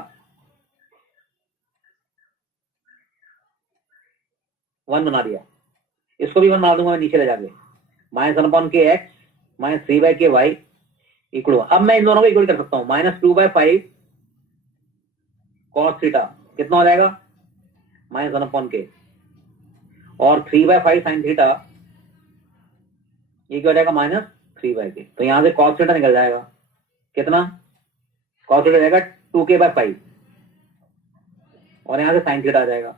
1 बना दिया, इसको भी 1 बना दूंगा मैं नीचे ले जाके, -1 अपॉन के एक्स -3 बाय के वाई इक्वल। अब मैं इन दोनों को इक्वल कर सकता हूँ, -2 बाय 5 cos थीटा कितना हो जाएगा, -1 अपॉन के, और 3 बाय 5 sin थीटा ये क्या हो जाएगा, -3 बाय के। तो यहां से cos थीटा निकल जाएगा कितना, cos थीटा जाएगा 2k बाय 5, और यहां से sin थीटा आ जाएगा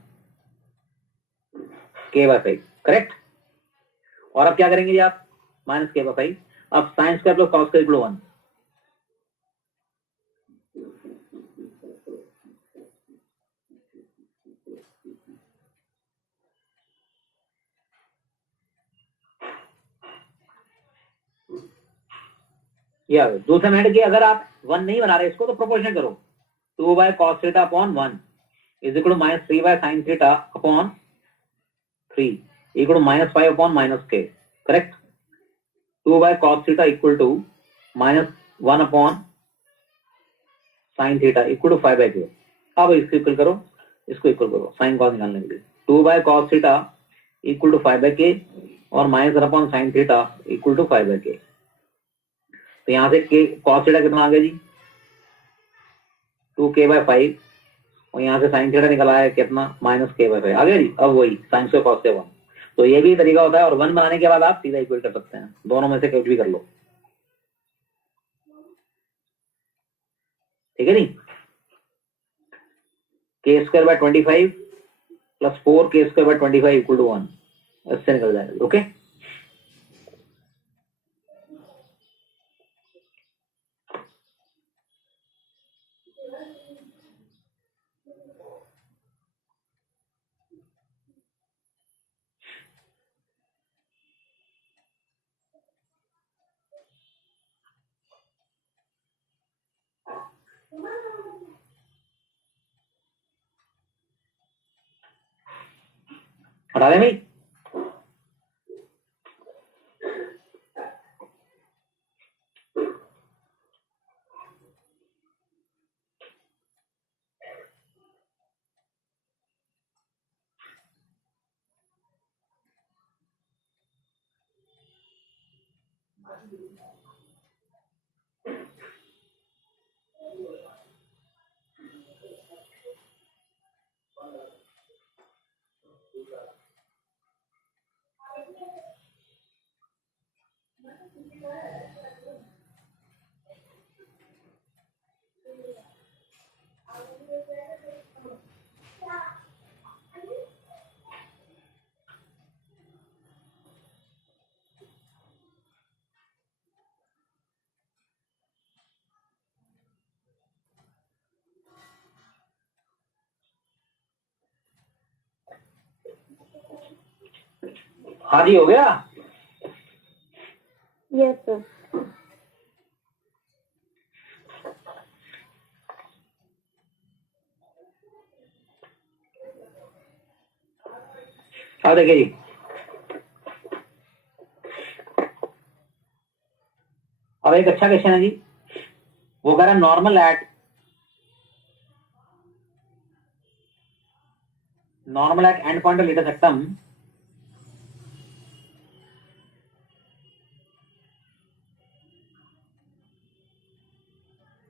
k बाय 5, करेक्ट। और अब क्या करेंगे जी आप, -k बाय 5, अब sin square plus cos square equal 1। या दूसरा मेथड की, अगर आप 1 नहीं बना रहे इसको तो प्रोपोर्शन करो, 2 by cos theta upon 1 is equal to -3 by sin theta upon 3 equal to -5 upon -k, correct. 2 by cos theta equal to -1 upon sin theta equal to 5 by k। अब इसको इक्वल करो, इसको इक्वल करो sin cos निकालने के लिए, 2 by cos theta equal to 5 by k और -1 upon sin theta equal to 5 by k। तो यहां से cos थीटा कितना आ गया जी, 2k बाय 5, और यहाँ से sin थीटा निकला है कितना, -k बाय 5 आ गया जी। अब वही sin से cos से 1, तो ये भी तरीका होता है, और 1 बनाने के बाद आप सीधा इक्वल कर सकते हैं, दोनों में से कुछ भी कर लो, ठीक है जी। k square by 25 plus 4k square by 25 equal to 1, इससे निकल जाएगा, ओके। हटा दें भाई, हाँ जी, हो गया। Yes, sir. अब देखिए जी, अब एक अच्छा क्वेश्चन है जी। वो कह रहा है normal at end point of डेटा rectum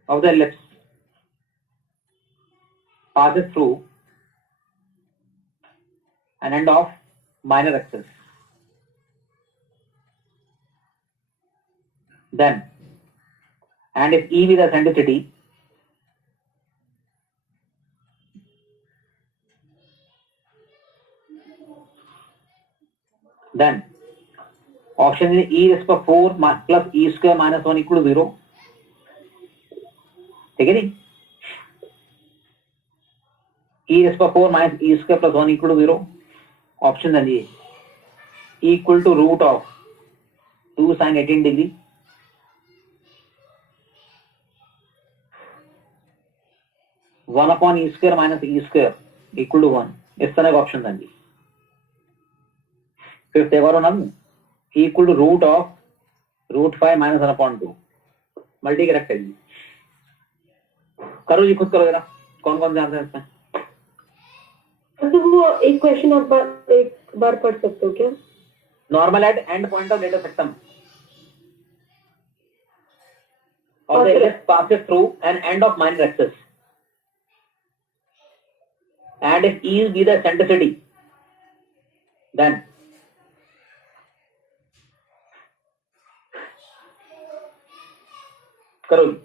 of the ellipse passes through an end of minor axis. Then, and if E be the eccentricity, then option is E raised to 4 plus E square minus 1 equal to 0. ठीक है नहीं? E raised to 4 minus E square plus 1 equal to 0. Option है जी equal to root of 2 sin 18 degree. One upon e square minus e square equal to 1. इस तरह का option था जी. Fifth एक और ना equal to root of √5 minus 1/2 multi correct है जी. करो जी, खुद करो जरा. कौन कौन से आंसर इसमें? तो वो एक क्वेश्चन आप एक बार पढ़ सकते हो क्या? Normal at end point of डेटा rectum of the ellipse passes through an end of minor axis, and if E be the eccentricity, then करो जी.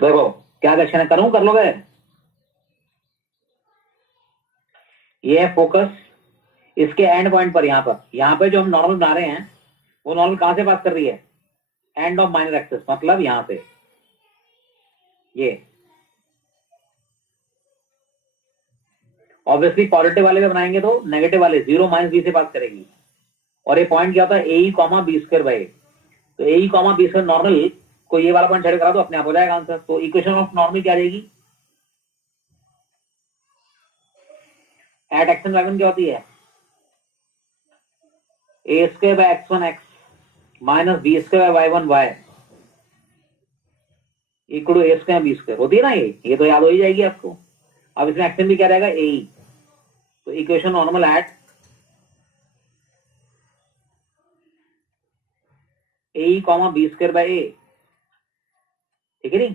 देखो क्या क्वेश्चन करूं, कर लोगे? ये है फोकस इसके एंड पॉइंट पर. यहाँ पे जो हम नॉर्मल बना रहे हैं वो नॉर्मल कहां से पास कर रही है? एंड ऑफ माइनर एक्सिस, मतलब यहां से. ये ऑब्वियसली पॉजिटिव वाले पे बनाएंगे तो नेगेटिव वाले 0 माइनस बी से पास करेगी. और ये पॉइंट क्या होता है? A comma B square by. तो a comma B square normal को ये वाला पॉइंट साइड करा दो, अपने आप हो जाएगा आंसर. तो इक्वेशन ऑफ नॉर्मल क्या रहेगी? एट एक्स एंड वाई क्या होती है? A square by x1 x minus b square by y1 y equal to a square b square होती है ना. ये तो याद हो ही जाएगी आपको. अब इसमें एक्शन भी क्या रहेगा? ए. तो equation normal at a comma B square by a. ठीक है नहीं?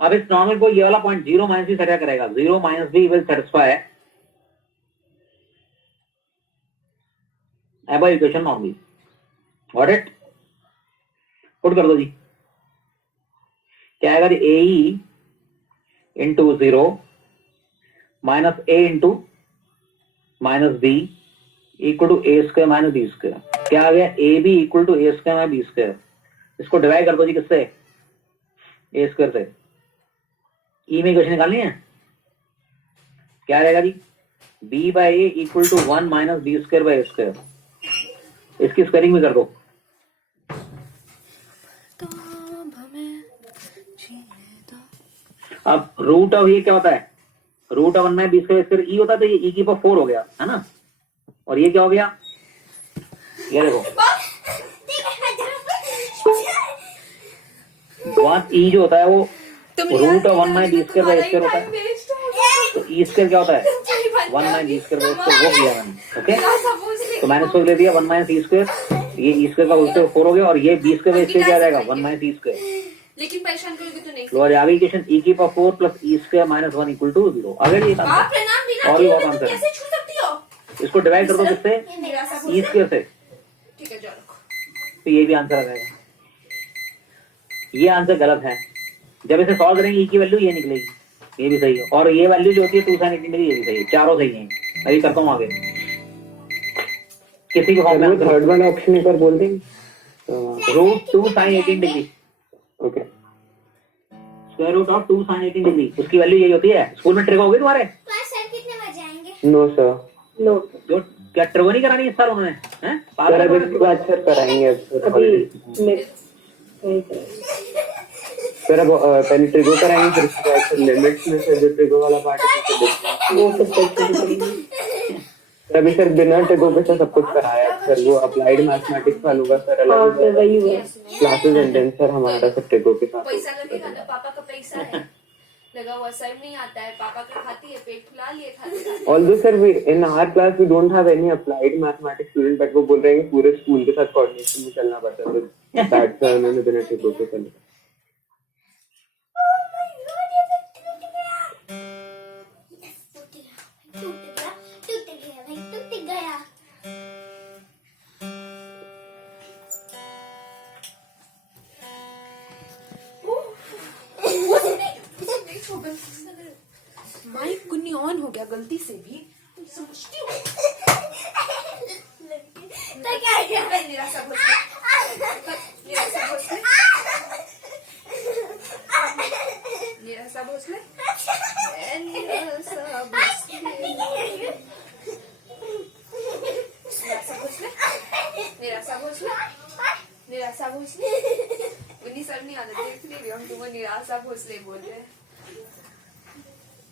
अब इस नॉर्मल को ये वाला पॉइंट 0 माइनस बी सेट करेगा. 0 माइनस बी विल सेटिस्फाई अब equation normal. Got it? Put कर दो जी. क्या आएगा? A into 0 minus a into minus b equal to a square minus b square. क्या आ गया? A b equal to a square minus b square. इसको डिवाइड कर दो जी किससे? ए स्क्वायर से. ई में इक्वेशन निकालनी है. क्या रहेगा जी? B by a equal to 1 minus b square by a square. इसकी स्क्वायरिंग भी कर दो. अब रूट ऑफ ये क्या होता है? रूट ऑफ 1 बी स्क्वायर ई होता है. तो ये ई की पावर 4 हो गया है ना. और ये क्या हो गया? ये देखो 1 जो होता है वो root of 1 minus b square by square होता है। तो ई स्क्वायर क्या होता है 1 minus b square by square, वो किया मैंने। ओके, तो मैंने इसको ले दिया 1 माइनस ई स्क्वायर, ये ई स्क्वायर का होल स्क्वायर 4 हो गया, और ये बी स्क्वायर बाई स्क्वायर क्या आ जाएगा 1 माइनस ई स्क्वायर। लेकिन परेशान करोगे तो नहीं। लो आगे इक्वेशन e की power 4 plus e square minus 1 equal to 0। अगर ये बाप रे नाम बिना और भी किए बहुत तुम आंसर है। कैसे छू सकती हो? इसको डिवाइड कर दो किससे, ई स्क्वायर से, ठीक है जाओ रखो। तो ये भी आंसर आ जाएगा। ये आंसर गलत है, जब इसे सॉल्व करेंगे ई की वैल्यू ये निकलेगी, ये भी सही है, और ये वैल्यू जो होती है 2 sin 18 डिग्री, ये भी सही है, चारों सही हैं। अभी करता हूँ आगे, किसी के फॉर्म में थर्ड वाला ऑप्शन एक बार बोल देंगे। Root 2 sin 18 degree, okay, square root of 2 sin 18 degree, उसकी वैल्यू यही होती है। स्कूल में ट्रिक होगी तुम्हारे? सर कितने बजे आएंगे? नो सर, नो जो क्या ट्रिको नहीं करानी इस साल उन्होंने, हैं? सर अब इसके बाद सर कराएंगे अभी नेक्स्ट सर। अब पहले ट्रिगो कराएंगे, फिर उसके बाद लिमिट्स में से जो ट्रिगो वाला पार्ट है उसको देखते वो सब करते हैं। हैं। अभी सर बिना ट्रिगो के सब कुछ कराया सर, वो अप्लाइड मैथमेटिक्स वालों का सर हाँ अलग सर वही हुआ। क्लासेस एंड देन सर हमारा सब ट्रिगो के साथ। पैसा लगेगा ना, पापा का पैसा है लगा हुआ, सर नहीं आता है, पापा का खाती है, पेट फुला लिए खाते। Although sir, we in our class we don't have any applied mathematics student, but वो बोल रहे हैं कि पूरे स्कूल के साथ कोऑर्डिनेशन में चलना पड़ता है, तो that's why उन्होंने बिना ट्रिगो के चला। टूट गया। माइक कुन्नी ऑन हो गया गलती से भी, तुम समझती हो? तो क्या किया? निराशा भोसले, निराशा भोसले, निराशा भोसले, निराशा भोसले, निराशा भोसले, निराशा भोसले। उन्हीं सर नहीं आता, देख नहीं रही हम तुम्हें निराशा भोसले बोल रहे हैं।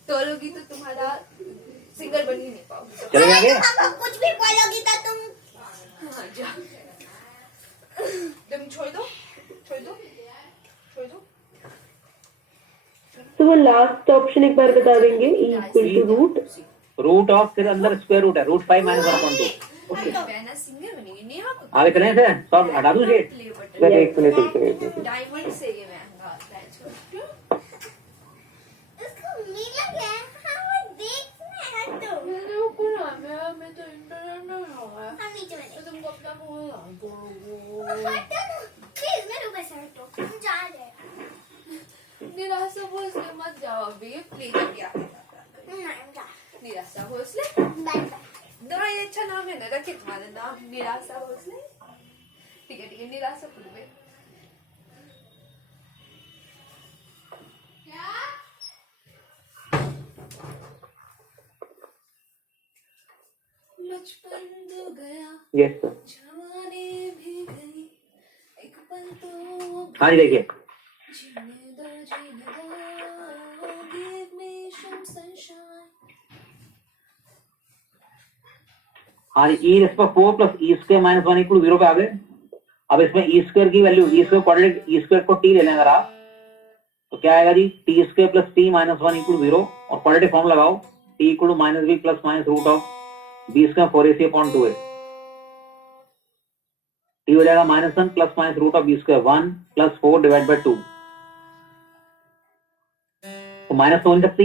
तोलोगी तो तुम्हारा सिंगर बन ही नहीं पाओगे। चले आगे। कुछ भी बोलोगी तो तुम हाँ जा, तुम छोड़ दो, छोड़ दो, छोड़ दो। तो वो लास्ट ऑप्शन एक बार बता देंगे, e equal to root of, फिर अंदर स्क्वायर रूट है, रूट 5 माइनस 1/2। ओके, बहना सिंगर बनेगी नेहा को। आगे चलें से, सब हटा दूं शेड। प्ले बटन सर एक मिनट रुक जाइए। डायमंड से ये महंगा आता है, छोड़। उसको मिला क्या? हाँ वो देखना है तो। मैंने ऊपर आ गया, मैं तो इंटरनेट में होगा। हम नीचे में तो तुमको अपना फोन हटो ना प्लीज, मेरे ऊपर से हटो, हम जा रहे हैं। निराशा भोसले मत जाओ अभी, ये प्ले करके आगे नहीं जा, निराशा भोसले। Bye bye. दोनों ये अच्छा नाम है ना, रखे तुम्हारा नाम निराशा भोसले। ठीक है, निराशा खुलवे। बचपन जो गया, यस सर। जवानी भी गई, एक पल तो हाँ जी देखिए, जीने दो, give me some sunshine। हाँ जी, ई रेस पर 4 plus e square minus 1 equal 0 पे आ गए। अब इसमें ई स्क्वायर की value, e square coordinate, e square को टी ले लें अगर आप, तो क्या आएगा जी, t square plus t minus 1 equal 0, और क्वाड्रेटिक फॉर्म लगाओ, t equal to minus b plus minus root of b square 4ac/2a। T हो जाएगा -1 plus minus root of b square 1 plus 4 divide by 2, तो माइनस तो हो नहीं सकती।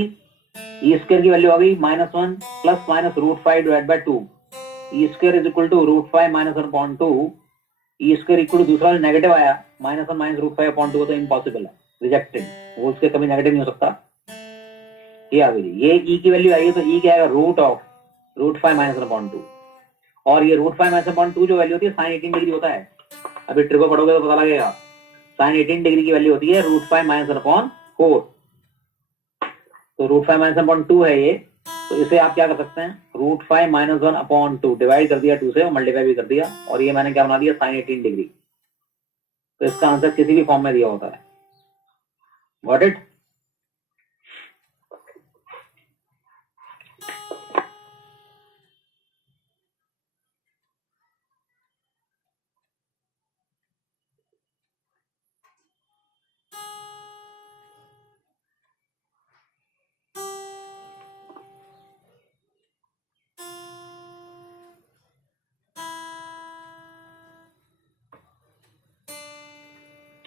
ई square की वैल्यू आ गई -1 plus minus root 5 divide by 2, e square is equal to root 5 minus 1/2, e square equal to दूसरा नेगेटिव आया -1 माइनस रूट 5/2, तो इम्पॉसिबल है, रिजेक्टेड, वो उसके कभी नेगेटिव नहीं हो सकता। ये आ गई, ये ई की वैल्यू आई है, तो ई क्या आएगा, रूट ऑफ रूट 5 माइनस 1/2, और ये रूट 5 माइनस 1/2 जो वैल्यू होती है साइन 18 डिग्री होता है। अभी ट्रिको पढ़ोगे तो पता लगेगा, साइन 18 डिग्री की वैल्यू होती है रूट 5 माइनस 1/4, तो रूट 5 माइनस 1/2 है ये, तो इसे आप क्या कर सकते हैं, रूट 5 माइनस 1/2 डिवाइड कर दिया 2 से और मल्टीप्लाई भी कर दिया, और ये मैंने क्या बना दिया, साइन 18 डिग्री। तो इसका आंसर किसी भी फॉर्म में दिया होता है। Got it?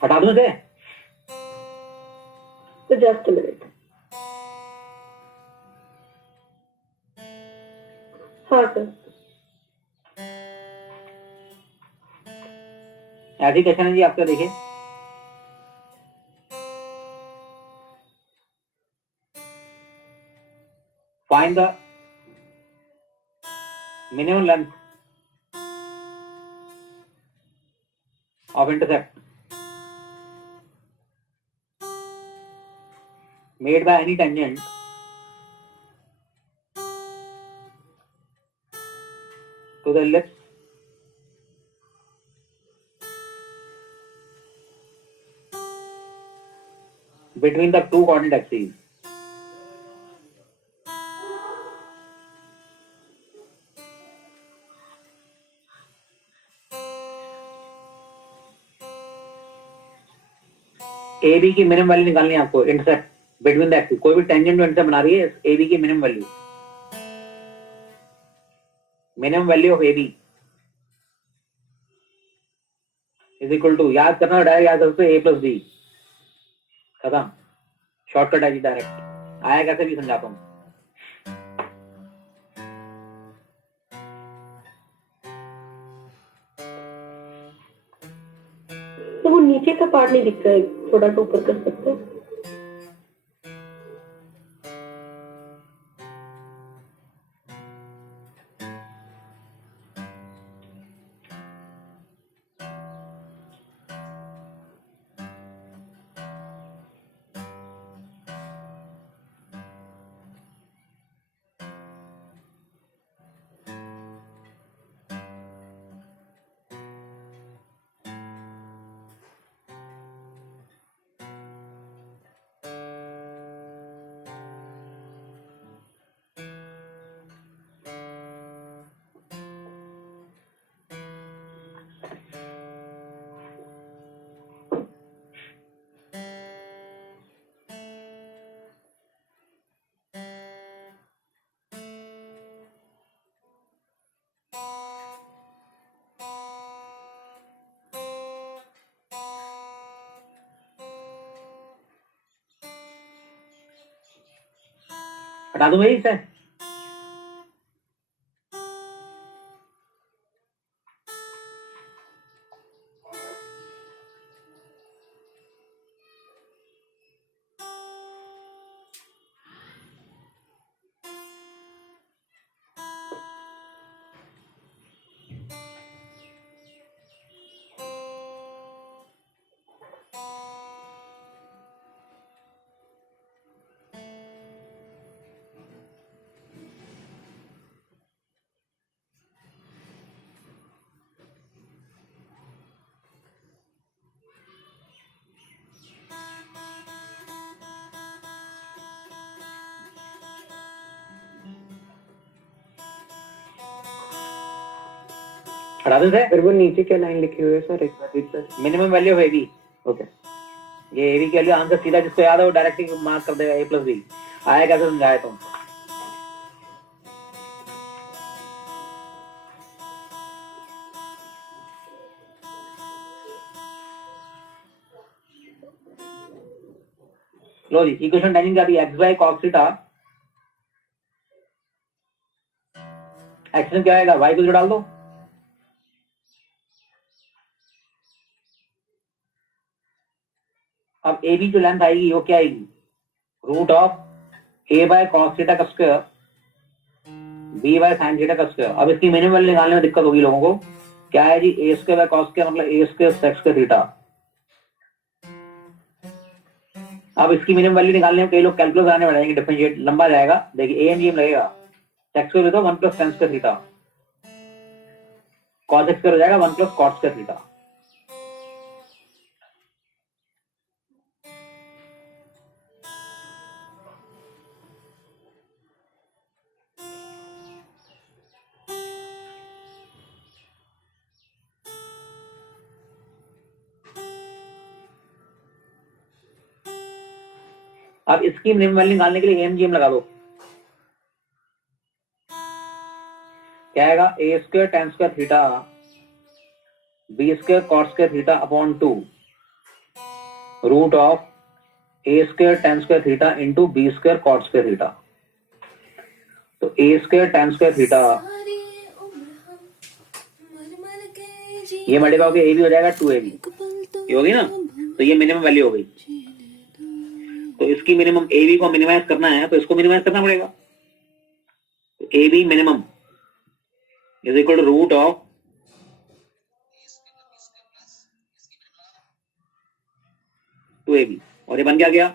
हटा दूं इसे? तो जस्ट मिनट. हाँ सर. ऐसी क्वेश्चन है जी आपका, देखिए find the minimum length of intercept made by any tangent to the ellipse between the two coordinate axes. A b की मिनिमम वैल्यू निकालनी है आपको, इंटरसेप्ट बिटवीन द एक्सिस. कोई भी टेंजेंट जो इंटरसेप्ट बना रही है, ए बी की minimum value, minimum value of a b is equal to, याद करना डायरेक्ट, याद करते ए प्लस बी, खत्म. शॉर्टकट है जी, डायरेक्ट आया कैसे भी समझाता हूँ. तो वो नीचे का पार्ट नहीं दिख रहा है, थोड़ा सा ऊपर कर सकते हो. हटा दूं भाई इसे? हटा दूं इसे? फिर वो नीचे क्या लाइन लिखी हुई है सर, एक बार read कर. Minimum value of a b. Okay. ये ए बी के लिए आंसर सीधा जिसको याद है वो डायरेक्ट ही मार्क कर देगा, ए प्लस बी. आया कैसे समझाया तुम? लो जी, इक्वेशन टेंजेंट क्या थी? X bye cos theta, x में क्या आएगा, वाई को जो डाल दो. अब ए बी जो लेंथ आएगी वो क्या आएगी, root of a by cos theta का square b by sine theta का स्क्वायर. अब इसकी मिनिमम वैल्यू निकालने में दिक्कत होगी लोगों को. क्या है जी, ए स्क्वायर बाय कॉस स्क्वायर मतलब ए स्क्वायर सेक्स स्क्वायर थीटा. अब इसकी मिनिमम वैल्यू निकालने में कई लोग कैलकुलस आने बढ़ाएंगे, डिफरेंशिएट लंबा जाएगा. देखिए ए एम जी एम लगेगा, सेक्स स्क्वायर तो 1 plus ten square theta, cos x square हो जाएगा 1 प्लस कॉट स्क्वायर थीटा. अब इसकी मिनिमम वैल्यू निकालने के लिए एम जी एम लगा दो. क्या आएगा, a square tan square theta b square cot square theta upon 2 root of A square tan square theta into b square cot square theta. तो a square tan square theta ये multiply होकर a भी हो जाएगा 2ab, ये होगी ना, तो ये मिनिमम वैल्यू हो गई। तो इसकी मिनिमम ए बी को मिनिमाइज करना है तो इसको मिनिमाइज करना पड़ेगा। तो a b minimum is equal to root of two a b, और ये बन क्या गया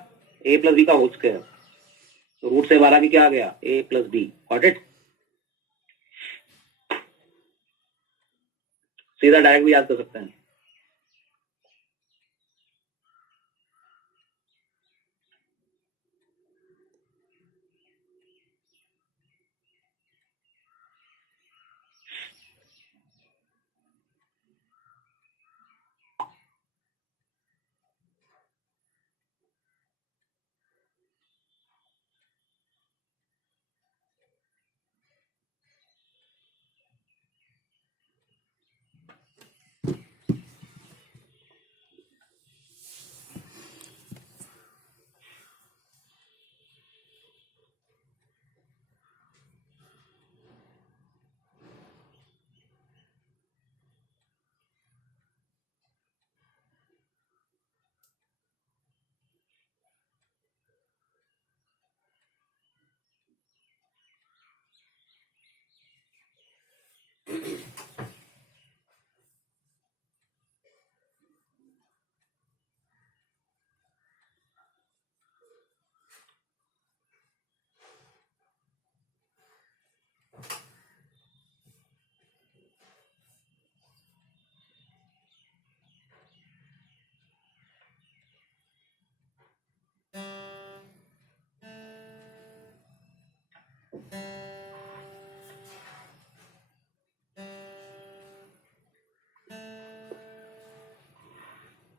a प्लस बी का होल स्क्वायर। तो रूट से 12 भी क्या आ गया a plus b. Got it? सीधा डायरेक्ट भी याद कर सकते हैं।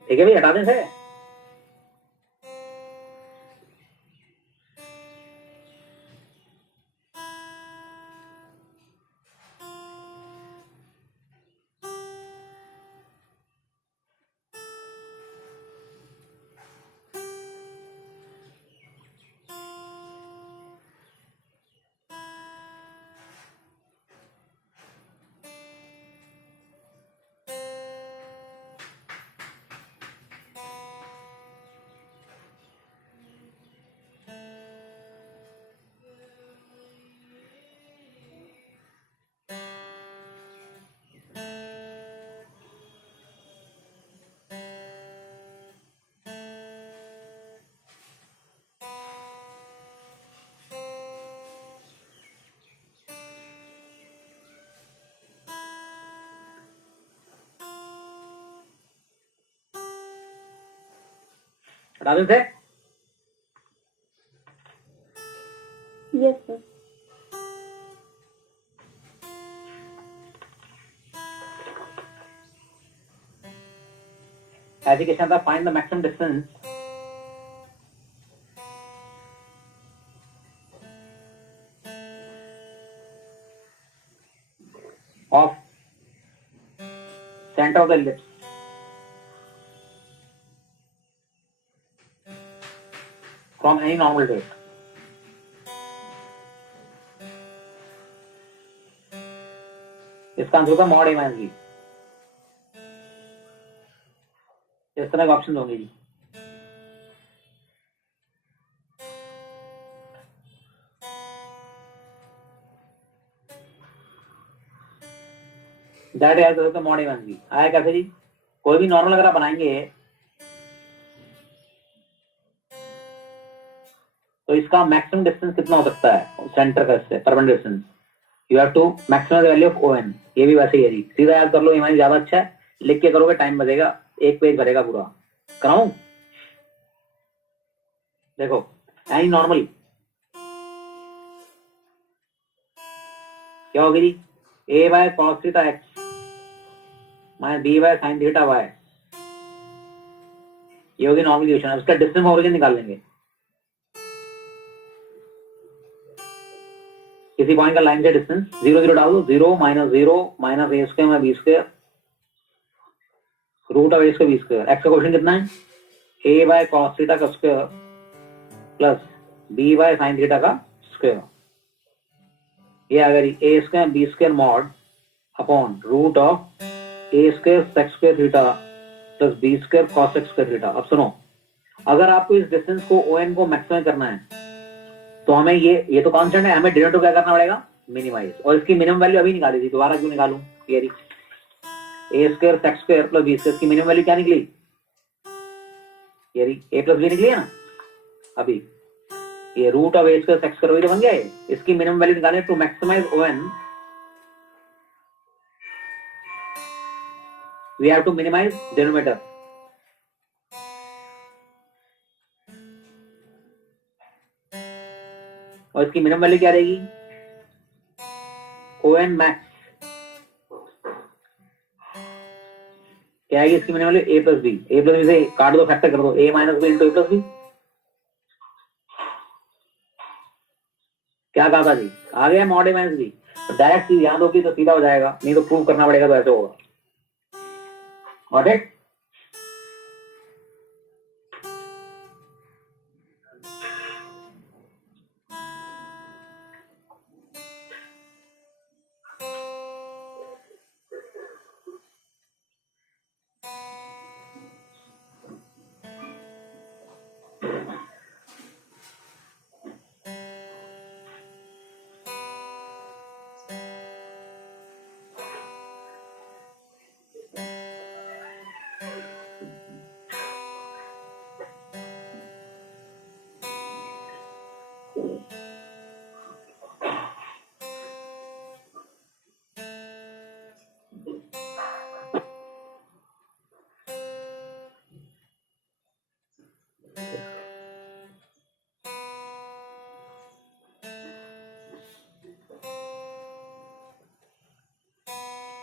ठीक है भाई, हटा दें से। हटा दें से। Yes, sir. ऐसी क्वेश्चन था, find the maximum distance of centre of the ellipse from any normal date. इसका आंसर होगा मॉड ए माइनस बी। इस तरह के ऑप्शन होंगे जी। That is mod a minus b. आया कैसे जी? कोई भी नॉर्मल अगर आप बनाएंगे तो इसका मैक्सिमम डिस्टेंस कितना हो सकता है सेंटर का, इससे permanent distance. You have to maximum the value of O N. ये भी वैसे ही है जी, सीधा याद कर लो, ये ज्यादा अच्छा है। लिख के करोगे टाइम बचेगा, एक पेज भरेगा पूरा। कराऊं? देखो एनी नॉर्मल क्या होगी जी? A by cos theta x minus b by sine theta y, ये होगी नॉर्मल इक्वेशन। उसका डिस्टेंस ओरिजिन निकाल लेंगे। किसी पॉइंट का लाइन से डिस्टेंस 0 0 डाल दो, 0 माइनस ए स्क्वायर में b square root of A square b square. X का क्वेश्चन कितना है? a बाय cos थीटा का square plus b by sin theta का स्क्वायर, ये अगर a square b square mod upon root of a square sec square theta plus b square cos x square theta. अब सुनो, अगर आपको इस distance को ON को मैक्सिमाइज करना है तो हमें ये तो कांस्टेंट है, हमें डिनोमिनेटर क्या करना पड़ेगा, मिनिमाइज। और इसकी मिनिमम वैल्यू अभी निकाली थी, दोबारा क्यों निकालूं, ये a square sec square plus b square की मिनिमम वैल्यू क्या निकली, ये a प्लस b निकली है ना। अभी ये root of a square sec square वही तो बन गया है, इसकी मिनिमम वैल्यू निकालने to maximize ON we have to minimize denominator. और इसकी मिनिमम वैल्यू क्या रहेगी, ON मैक्स क्या आएगी इसकी minimum value, a plus b से काट दो, फैक्टर कर दो, a minus b into a plus b. क्या कहा था जी, आ गया mod a minus b. Direct चीज याद होगी तो सीधा हो जाएगा, नहीं तो प्रूव करना पड़ेगा तो ऐसे होगा। Got it?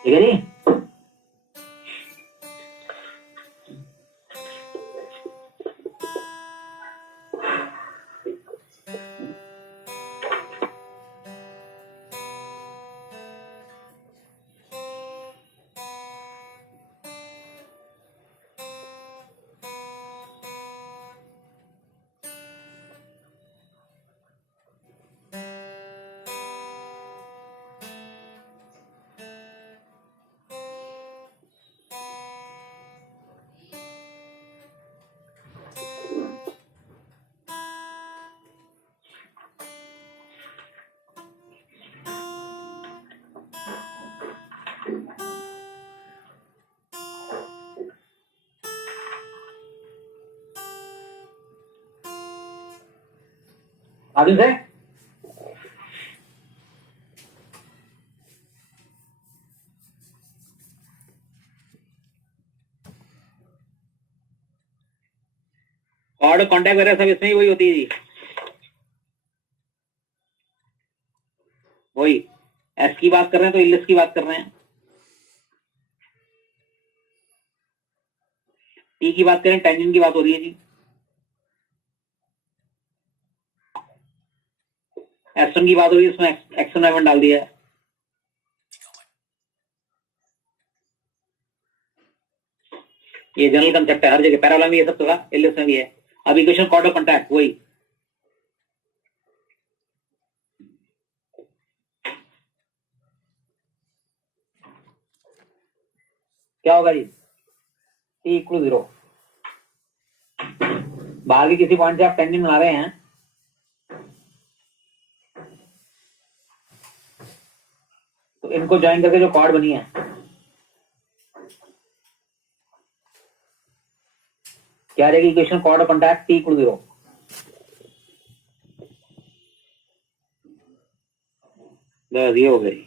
ठीक है जी। आगे से और कांटेक्ट वगैरह सब इसमें ही वही होती है जी, वही एस की बात कर रहे हैं तो इलिस की बात कर रहे हैं, टी की बात करें टेंजेंट की बात हो रही है जी, एस1 की बात हो रही है, इसमें एक्शन एवन डाल दिया है। ये जनरल कंसेप्ट है हर जगह, पैराबोला में ये सब होगा, इलिस में भी है। अब इक्वेशन कॉर्ड ऑफ कॉन्टैक्ट वही, क्या होगा जी, टी इक्वल 0, बाहर के किसी पॉइंट से आप टेंजेंट बना रहे हैं तो इनको ज्वाइन करके जो कॉर्ड बनी है क्या रहेगी, equation chord of contact T equal 0। बस ये हो गई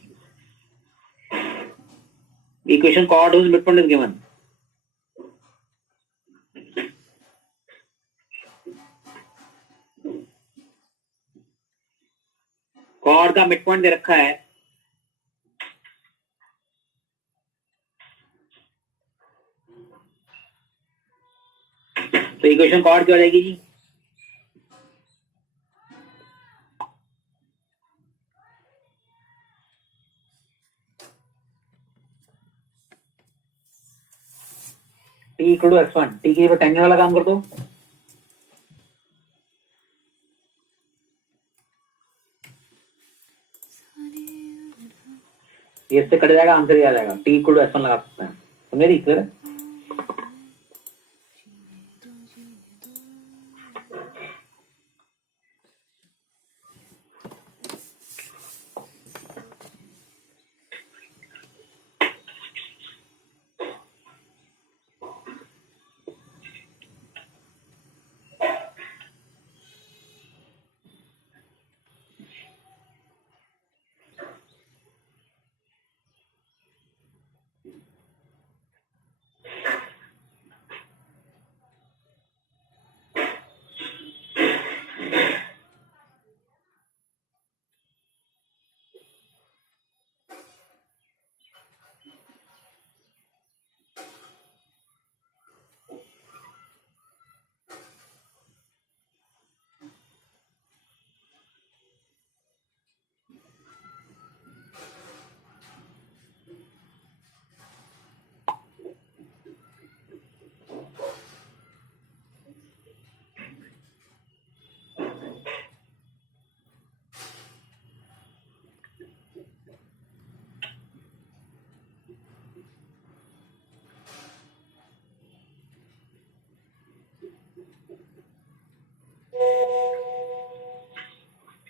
equation chord whose midpoint is given। Chord का मिड पॉइंट दे रखा है, तो इक्वेशन कॉर्ड क्या हो जाएगी जी, T equal to x1, T के लिए टेंजेंट वाला काम कर दो, ये इससे कट जाएगा, आंसर ही आ जाएगा, t equal to s one लगा सकते हैं। समझे? नहीं क्लियर है?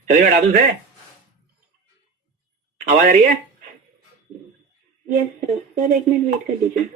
चलिए हटा दूं से, आवाज आ रही है? Yes sir. Sir 1 minute wait कर दीजिए।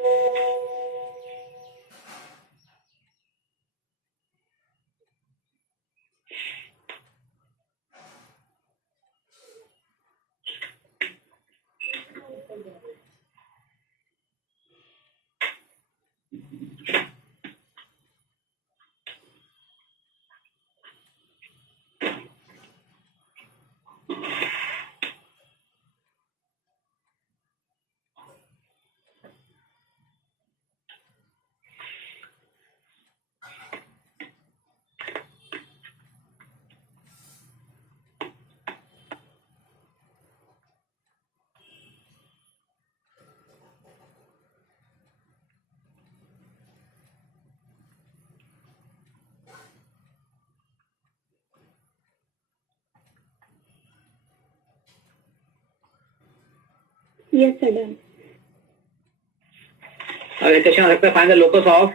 Yes sir done. अब एक क्वेश्चन आ सकता है, find the locus of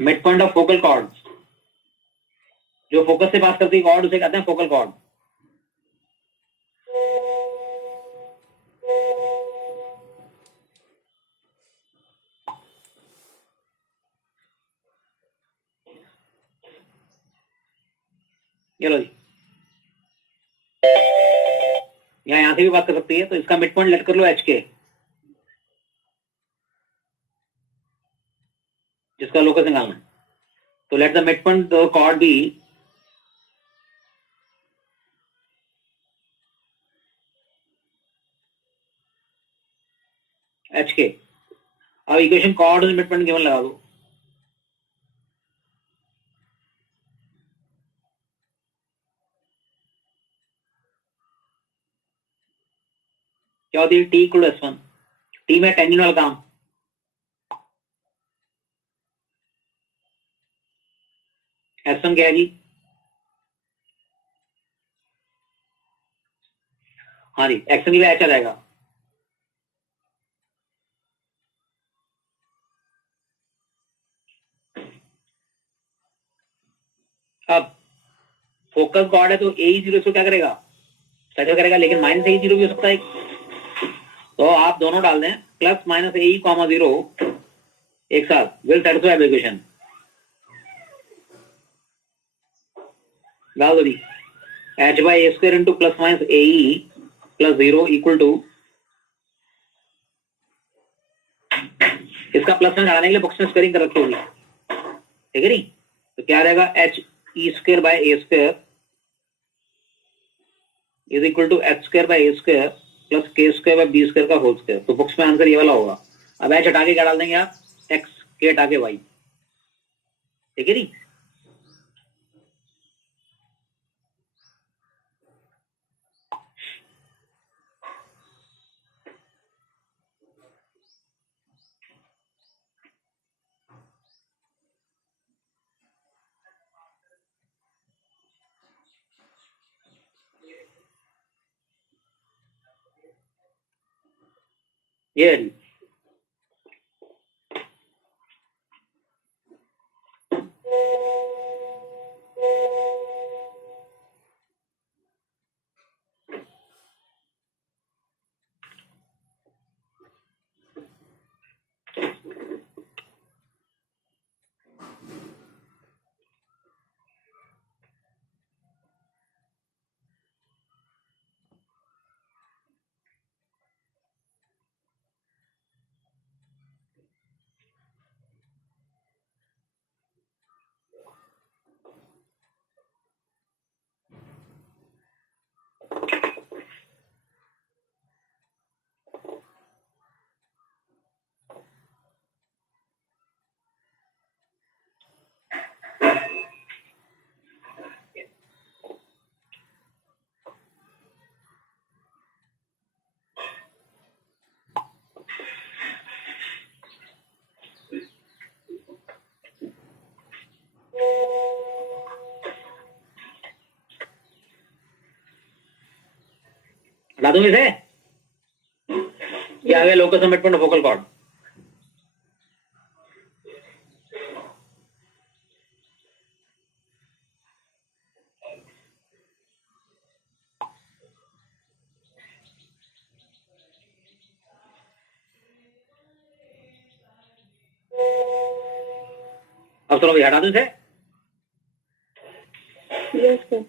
mid point of focal chord. जो फोकस से पास करती है कॉर्ड उसे कहते हैं फोकल कॉर्ड। चलो जी, यहां से भी बात कर सकती है, तो इसका मिड पॉइंट लेट कर लो एच के, जिसका लोकस निकालना है। तो let the mid point chord be h k. अब इक्वेशन कॉर्ड मिड पॉइंट केवल लगा दो। क्या होती है? T equal to s one. T में टेंजेंट वाला काम, एस वन क्या है जी? हाँ जी, एक्शन की वजह एच आ जाएगा। अब फोकस कॉर्ड है तो ए ही जीरो इसको क्या करेगा? सेटल करेगा, लेकिन माइनस ए जीरो भी हो सकता है। तो आप दोनों डाल दें, प्लस माइनस ए कॉमा जीरो एक साथ, विल सेटिस्फाई इक्वेशन। डाल दो दी, h by a square into plus minus a plus zero equal to, इसका प्लस में लगाने के लिए बुक्स में स्क्वायरिंग कर रखी होगी, ठीक है नहीं? तो क्या रहेगा? H e square by a square is equal to h square by a square plus k square by b square का होल स्क्वायर। तो बुक्स में आंसर ये वाला होगा। अब एच हटा के क्या डाल देंगे आप? एक्स, के हटा के वाई, ठीक है नहीं? ये है जी। हटा दूं इसे? ये आ गया लोकस मिडपॉइंट फोकल कॉर्ड। अब सुनो भाई, हटा दूं इसे? Yes, sir.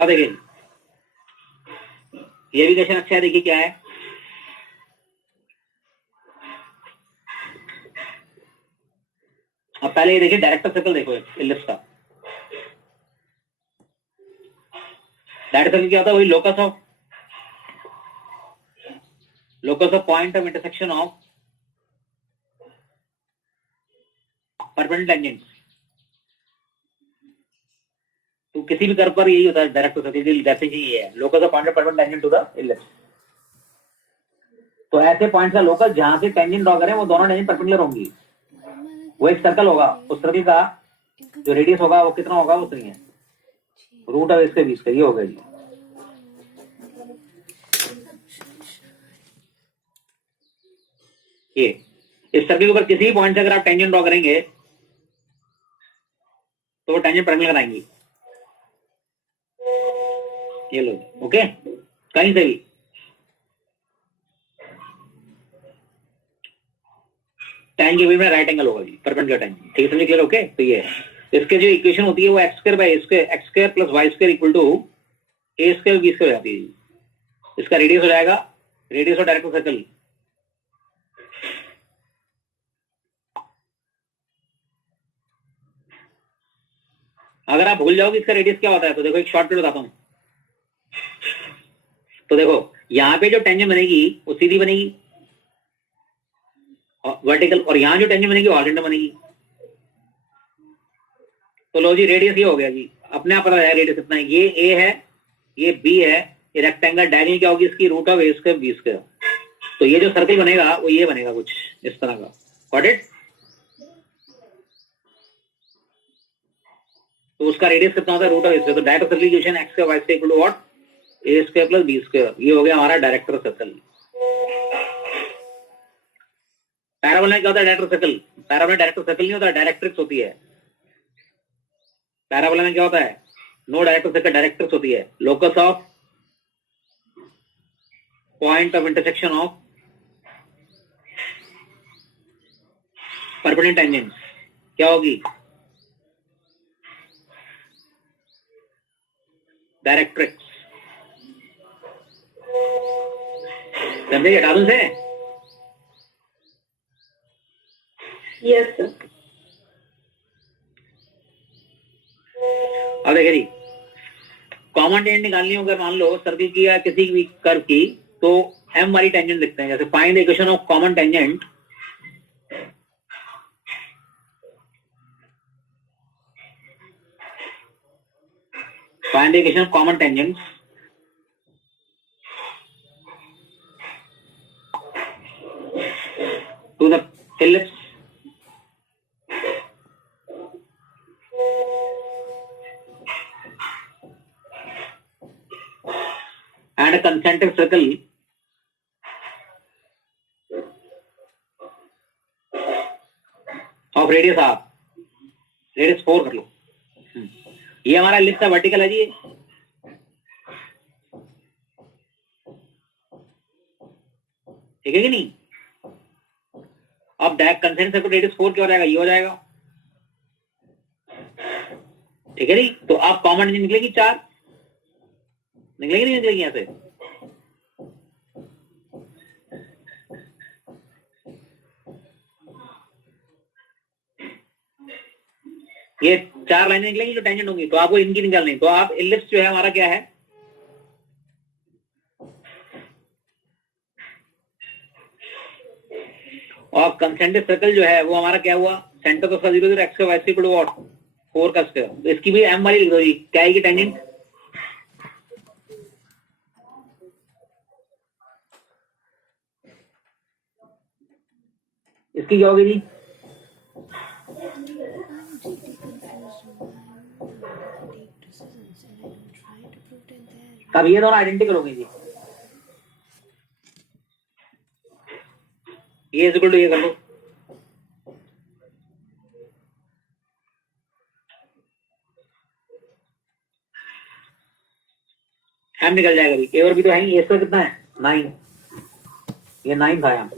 अब देखिए, ये भी क्वेश्चन अच्छा है। देखिए क्या है, अब पहले ये देखिए डायरेक्टर सर्कल देखो इलिप्स का। डायरेक्टर सर्कल क्या होता है? वही locus of point of intersection of perpendicular tangent. तो किसी भी कर्व पर यही होता है डायरेक्टर सर्कल, जैसे ही ये है locus of point of perpendicular tangent to the ellipse. तो ऐसे पॉइंट का लोकस जहां से टेंजेंट ड्रॉ करें वो दोनों टेंजेंट परपेंडिकुलर होंगी। वो एक सर्कल होगा, उस सर्कल का जो रेडियस होगा वो कितना होगा? उतनी है, रूट ऑफ इसके 20 का। ये हो गया जी। ये इस सर्कल के ऊपर किसी भी पॉइंट से अगर आप टेंजेंट ड्रॉ करेंगे तो वो टेंजेंट परपेंडिकुलर आएंगी। ये लो, ओके, कहीं से भी टैन के बीच में राइट एंगल होगा जी, परपेंडिकुलर टैन। ठीक है, समझे? क्लियर? ओके। तो ये इसके जो इक्वेशन होती है वो x square by x square plus y square equal to a square b square हो जाती है जी। इसका रेडियस हो जाएगा, रेडियस ऑफ डायरेक्टर सर्कल अगर आप भूल जाओगे इसका रेडियस क्या होता है तो देखो एक शॉर्टकट बताता हूं। तो देखो यहां पे जो टेंजेंट बनेगी वो सीधी बनेगी वर्टिकल, और यहां जो टेंजेंट बनेगी हॉरिजॉन्टल बनेगी। तो लो जी, रेडियस ये हो गया जी, अपने आप पता है रेडियस कितना है। ये ए है, ये बी है, ये रेक्टेंगल डायगोनल क्या होगी इसकी? Root of A square b square. तो ये जो सर्कल बनेगा वो ये बनेगा कुछ इस तरह का। Got it? तो उसका रेडियस कितना होता है? Root of A square. तो director circle equation x square y square equal to what? A square plus B square. ये हो गया हमारा डायरेक्टर सर्कल। पैराबोला में क्या होता है? Director circle. पैराबोला में डायरेक्टर सर्कल नहीं होता, डायरेक्ट्रिक्स होती है। पैराबोला में क्या होता है? नो डायरेक्टर सर्कल, डायरेक्ट्रिक्स होती है। Locus of point of intersection of perpendicular tangent क्या होगी? डायरेक्ट्रिक्स। समझे? हटा दूं से? Yes, sir. अब देखिए जी, कॉमन टेंजेंट निकालनी हो अगर मान लो सर्कल की या किसी भी कर्व की, तो एम वाली टेंजेंट लिखते हैं। जैसे find the equation of common tangent, find the equation of common tangent to the ellipse and a concentric circle of radius r, radius 4 कर लो। ये हमारा एलिप्स है, वर्टिकल है जी। ठीक है कि नहीं? अब डायरेक्ट कंसेंट्रिक सर्कल रेडियस 4 क्या हो जाएगा? ये हो जाएगा। ठीक है जी। तो आप कॉमन निकलेगी 4, निकलेगी नहीं निकलेगी यहां से? ये 4 लाइनें निकलेंगी जो टेंजेंट होंगी, तो आपको इनकी निकालनी। तो आप एलिप्स जो है हमारा क्या है, और कंसेंट्रिक सर्कल जो है वो हमारा क्या हुआ, सेंटर तो 0 0 एक्स का वाई इक्वल टू व्हाट 4 का स्क्वायर। तो इसकी भी एम वाली लिख दो जी। क्या है की टेंजेंट? इसकी क्या होगी जी? अब ये दोनों आइडेंटिकल होंगे जी। ये इक्वल टू ये कर लो। एम निकल जाएगा जी। ए और बी तो है ही। ए स्क्वायर कितना है? 9। ये 9 था यहाँ।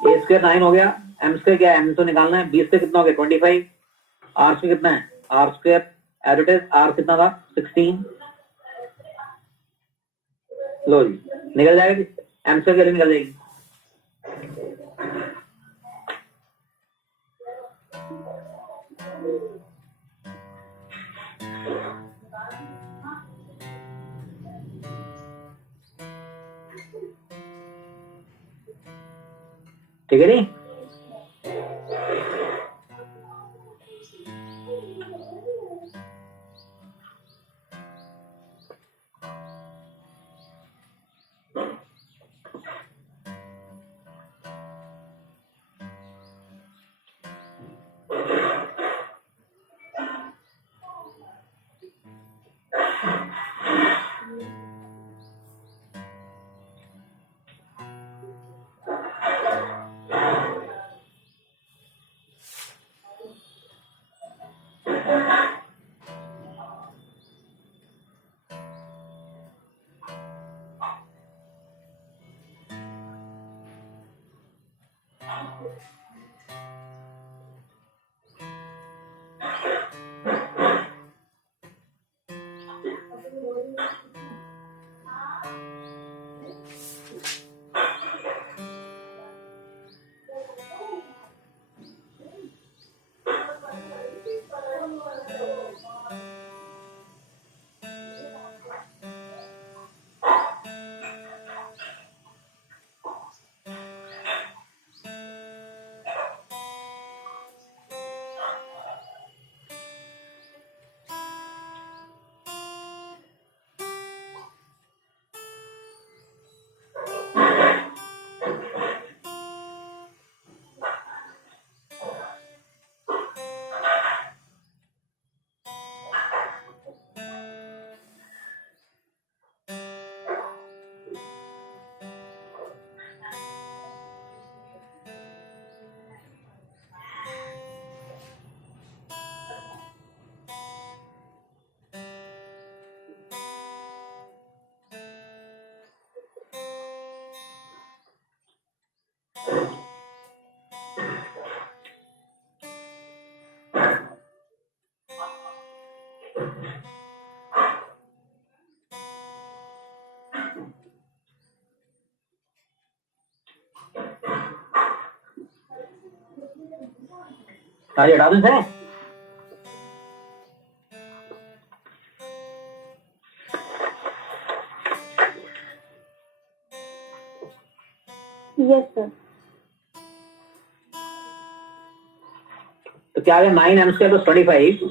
ए स्क्वायर 9 हो गया। एम स्क्वायर क्या है? एम तो निकालना है। बी स्क्वायर कितना हो गया? 25। आर स्क्वायर कितना है? आर स्क्वायर एडिटेड आर कितना था? 16। लो जी निकल जाएगा जी। एम स्क्वायर वैल्यू निकल जाएगी। ठीक है नहीं? सारे हटा दूं सर? Yes, sir. तो क्या है 9 एम स्क्वायर प्लस 25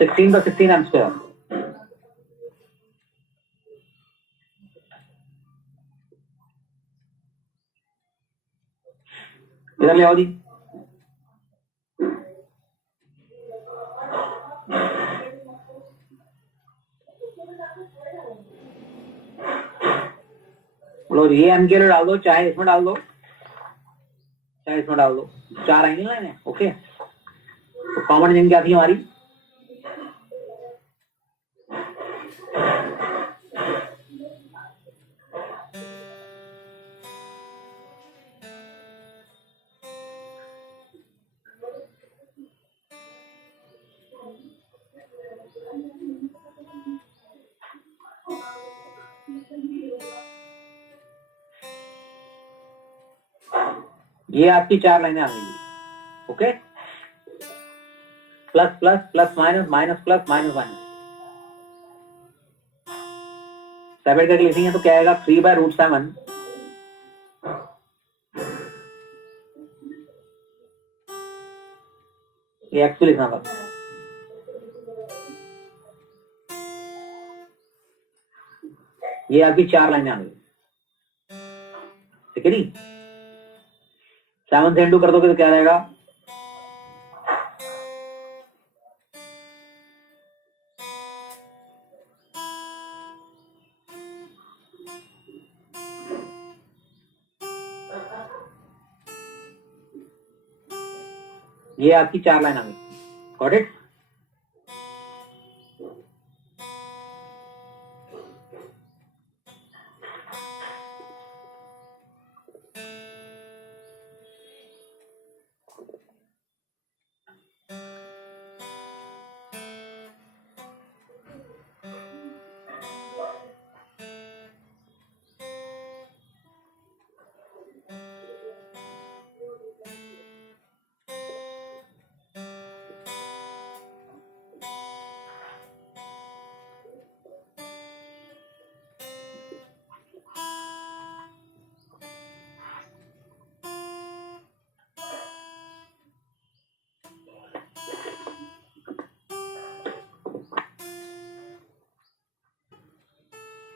16 का 16 एम स्क्वायर इधर ले आओ जी। बोलो ये एम के लिए डाल दो, चाहे इसमें डाल दो, चाहे इसमें डाल दो, 4 आएंगे ना इन्हें। ओके, तो कॉमन जिन क्या थी हमारी, ये आपकी 4 लाइनें आ गई। Okay, plus plus plus minus minus plus minus minus, separate करके लिखेंगे तो क्या आएगा, 3/√7 ये एक्स लिखना था। ये आपकी 4 लाइनें आ गई। ठीक है जी, 7 से इंटू कर दोगे तो क्या रहेगा, ये आपकी 4 लाइन आ गई। Got it.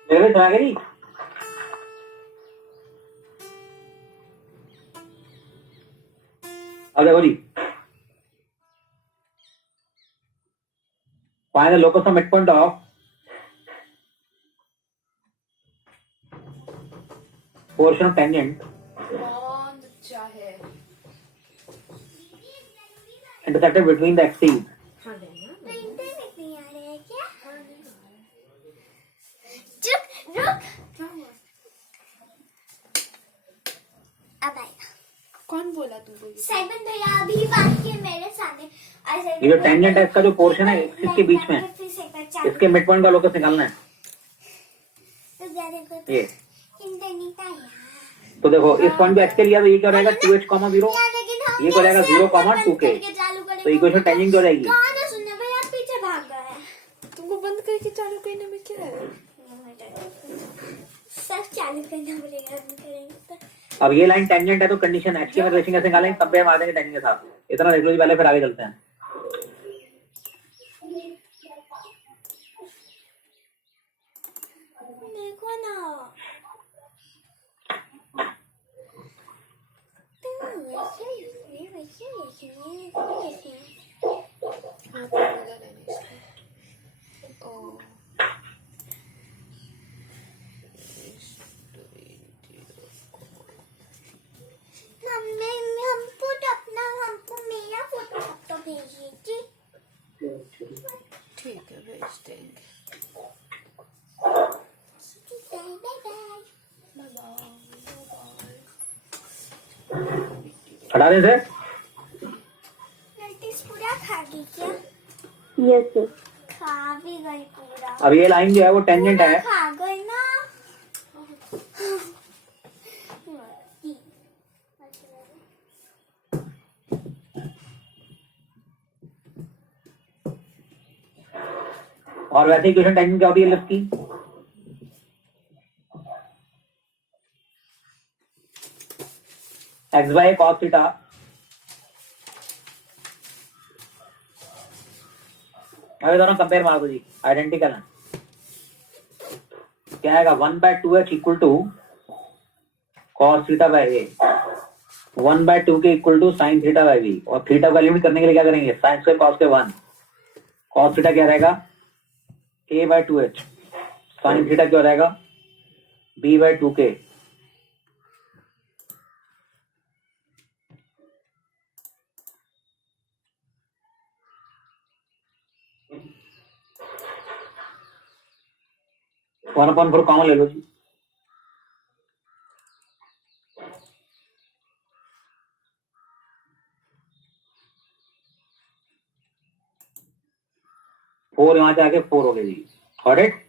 मेरे सुना के नहीं, अब देखो जी, find the locus of midpoint of portion of tangent कौन चाहे intersected between the axis. Internet नहीं आ रहा है क्या? चुप रुक, अब आएगा। कौन बोला तुमको ये? साइमन भैया अभी बात किए मेरे सामने। ये जो टेंजेंट है इसका जो पोर्शन है इसके बीच में, इसके मिड पॉइंट का लोकस निकालना है। ये इंटरनेट आया। तो देखो इस पॉइंट पे एक्स के लिया तो ये क्या रहेगा, 2h, 0, ये क्या रहेगा 0, 2k, तो इक्वेशन टेंजेंट क्या हो जाएगी, गाना सुनना भैया, आप पीछे भाग गए। तुमको बंद करके चालू करने में क्या है? सब चालू करना पड़ेगा, हम करेंगे तो। अब ये लाइन टेंजेंट है तो कंडीशन एच की में रेशिंग कैसे निकालेंगे, तब भी मार देंगे टेंजेंट के साथ। इतना देख लो जी पहले, फिर आगे चलते हैं। देखो ना, हाँ, तो बोला मैंने इसको। ओ, हमको तो अपना, हमको मेरा फोटो तो भेजिए जी। ठीक है, भेज देंगे। Bye bye bye. Bye bye. हटा दें सर, नोटिस पूरा खा गई क्या? Yes sir. खा भी गई पूरा। अब ये लाइन जो है वो टेंजेंट है, खा गई ना। और वैसे इक्वेशन टेंजेंट क्या होती है लेफ्ट की, एक्स बाय कॉस थीटा अभी दोनों कंपेयर मार दो जी, आइडेंटिकल है। क्या आएगा, 1/2h equal to cos theta by a. 1/2 के equal to sine theta by b, और थीटा का लिमिट करने के लिए क्या करेंगे, साइन स्क्वायर कॉस के 1, कॉस थीटा क्या रहेगा a/2h, साइन थीटा क्या रहेगा b/2k। One upon four common ले लो जी, फोर यहां से आके 4 हो गए जी, गॉट इट।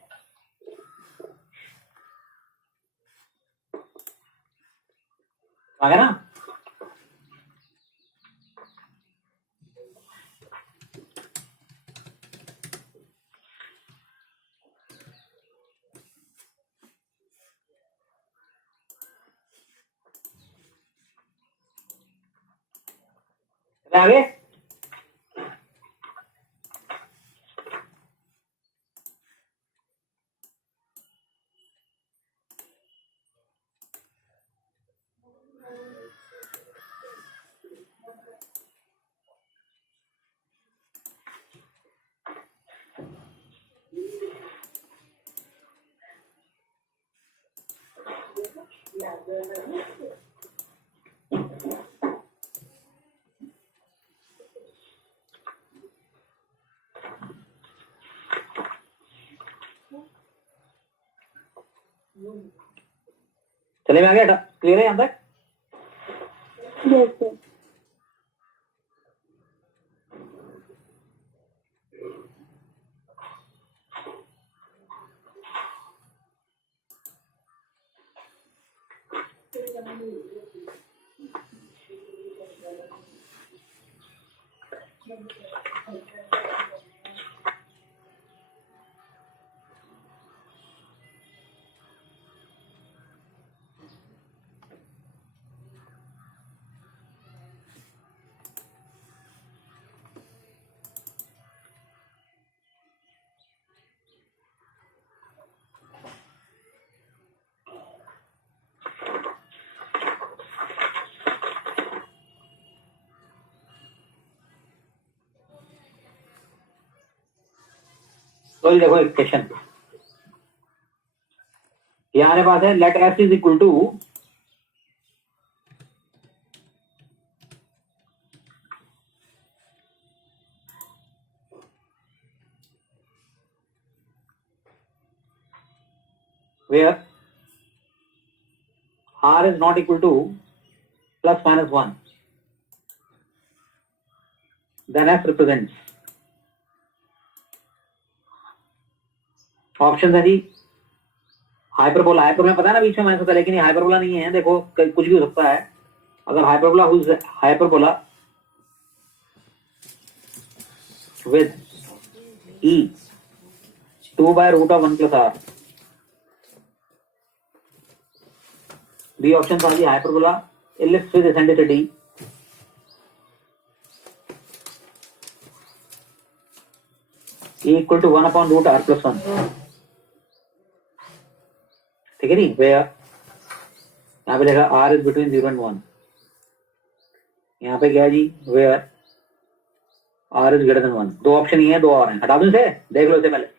आ गया ना। आगे चले में आ गया, क्लियर है यहां तक। Yes, sir. तो ये देखो इक्वेशन यहाँ हमारे पास है, let s is equal to where r is not equal to plus minus 1, then s represents option है जी हाइपरबोला। हाइपरबोला पता है ना, बीच में मैंने सोचा, लेकिन ये हाइपरबोला नहीं है, देखो कुछ भी हो सकता है। अगर hyperbola with e 2/√1 + r, b option था जी hyperbola ellipse with eccentricity equal to 1/√r + 1, ठीक है नहीं। यहाँ पे लिखा r इज बिटवीन 0 and 1, यहाँ पे क्या है जी where r is greater than 1। दो ऑप्शन ही है, दो और हैं, हटा दूं इसे, देख लो इसे पहले।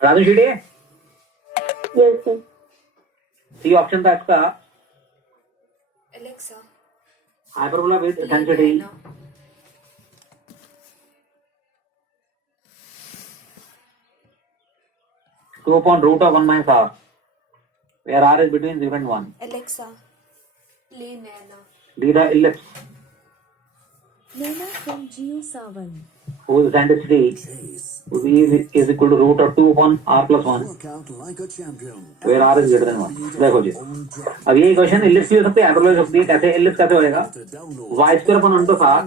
राजू शीटे Yes, sir. सी ऑप्शन था इसका एलेक्सा hyperbola with eccentricity 2 upon root of 1 minus r, where r is between 0 and 1. Alexa, play Naina. D the ellipse, Naina from Geo Savan. whose eccentricity is equal to root of 2 upon r plus 1, where r is greater than 1. देखो जी, अब ये equation ellipse भी हो सकती है, hyperbola हो सकती है. कैसे इलिप्स कैसे होएगा? y square upon 1 plus r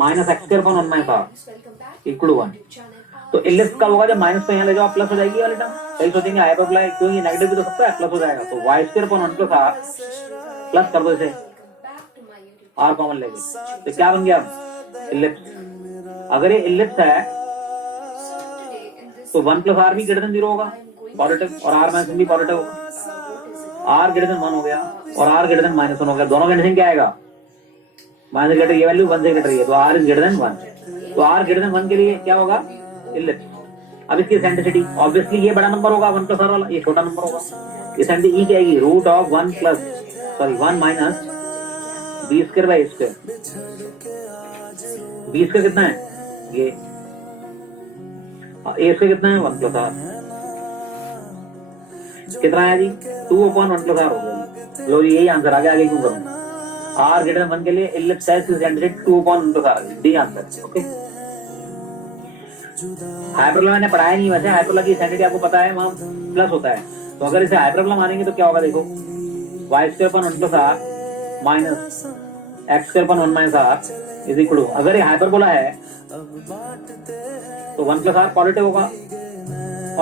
minus x square upon 1 minus r Welcome back. equal to 1. Channel तो इलिप्स कब होगा? जब माइनस पे यहाँ ले जाओ प्लस हो जाएगी वाली टर्म. कई सोचेंगे हाइपरबोला है, क्यों? ये नेगेटिव भी तो सकता है, प्लस हो जाएगा. तो y square upon 1 plus r plus कर दो इसे, back to my YouTube. r common लेके. तो क्या बन गया? इलिप्स. अगर ये इलिप्स है So today in this तो 1 plus r भी ग्रेटर देन 0 होगा, पॉजिटिव, और r माइनस भी पॉजिटिव होगा. r ग्रेटर देन 1 हो गया और r ग्रेटर देन -1 हो गया. दोनों कंडीशन क्या आएगा? माइनस ग्रेटर, ये वैल्यू 1 से ग्रेटर है, तो r इज ग्रेटर देन 1. तो r ग्रेटर देन 1 के लिए क्या होगा? इलिप्स. अब इसकी एसेंट्रिसिटी ऑब्वियसली ये बड़ा नंबर होगा 1 plus r वाला, ये छोटा नंबर होगा. एसेंट्रिसिटी ई क्या आएगी? Root of 1 minus b square by square. B square कितना है? ये ए स्क्वायर कितना है? 1 plus r. कितना आया जी? 2 upon 1 plus r हो गया. लो जी, यही आंसर आ गया. आगे क्यों करूं? r ग्रेटर देन 1 के लिए इलिप्स है, eccentricity 2 upon 1 plus r. D answer. Okay. Hyperbola मैंने पढ़ाया नहीं वैसे. हाइपरबोला की एसेंट्रिसिटी आपको पता है, वहां प्लस होता है. तो अगर इसे हाइपरबोला मानेंगे तो क्या होगा? देखो, y square upon 1 plus r माइनस x square upon 1 minus r is equal to, अगर ये हाइपरबोला है तो 1 plus r पॉजिटिव होगा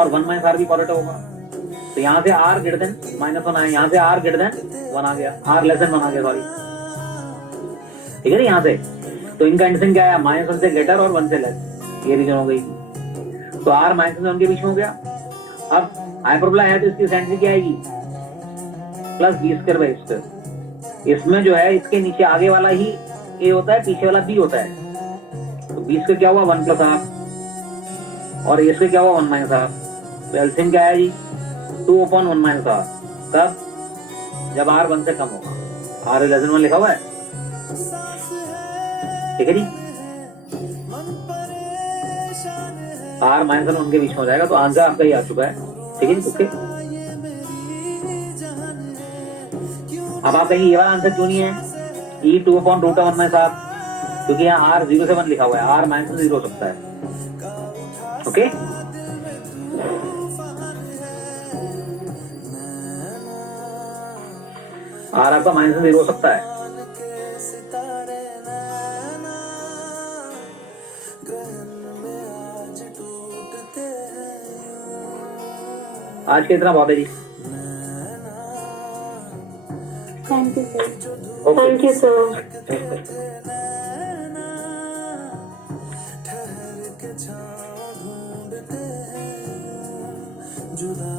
और 1 minus r भी पॉजिटिव होगा. तो यहाँ से r ग्रेटर देन -1 आया, यहाँ से r ग्रेटर देन 1 आ गया, r लेस देन 1 आ गया, सॉरी. ठीक है ना? यहाँ से तो इनका कंडीशन क्या है? -1 से ग्रेटर और 1 से लेस. ये रीजन हो गई. तो r -1 के बीच में हो गया. अब हाइपरबोला है तो इसकी एसेंट्रिसिटी क्या आएगी? Plus B square by square. इसमें जो है इसके नीचे आगे वाला ही ए होता है, पीछे वाला बी होता है. तो बी स्क्वायर क्या हुआ? 1 plus r और ए स्क्वायर क्या हुआ? 1 minus r. तो एलसीएम क्या है जी? 2 upon 1 minus r. तब जब r 1 से कम होगा. r लेस देन 1 लिखा हुआ है. ठीक है जी. r -1 के बीच में हो जाएगा. तो आंसर आपका ही आ चुका है. ठीक है जी. ओके. अब आप कहेंगे ये वाला आंसर क्यों नहीं है? e 2 upon root of 1 minus r, क्योंकि यहाँ r 0 से 1 लिखा हुआ है, r -0 हो सकता है. ओके. r आपका -0 हो सकता है. आज के इतना बहुत है जी. Thank you, sir. Okay. Thank you, sir. जुदा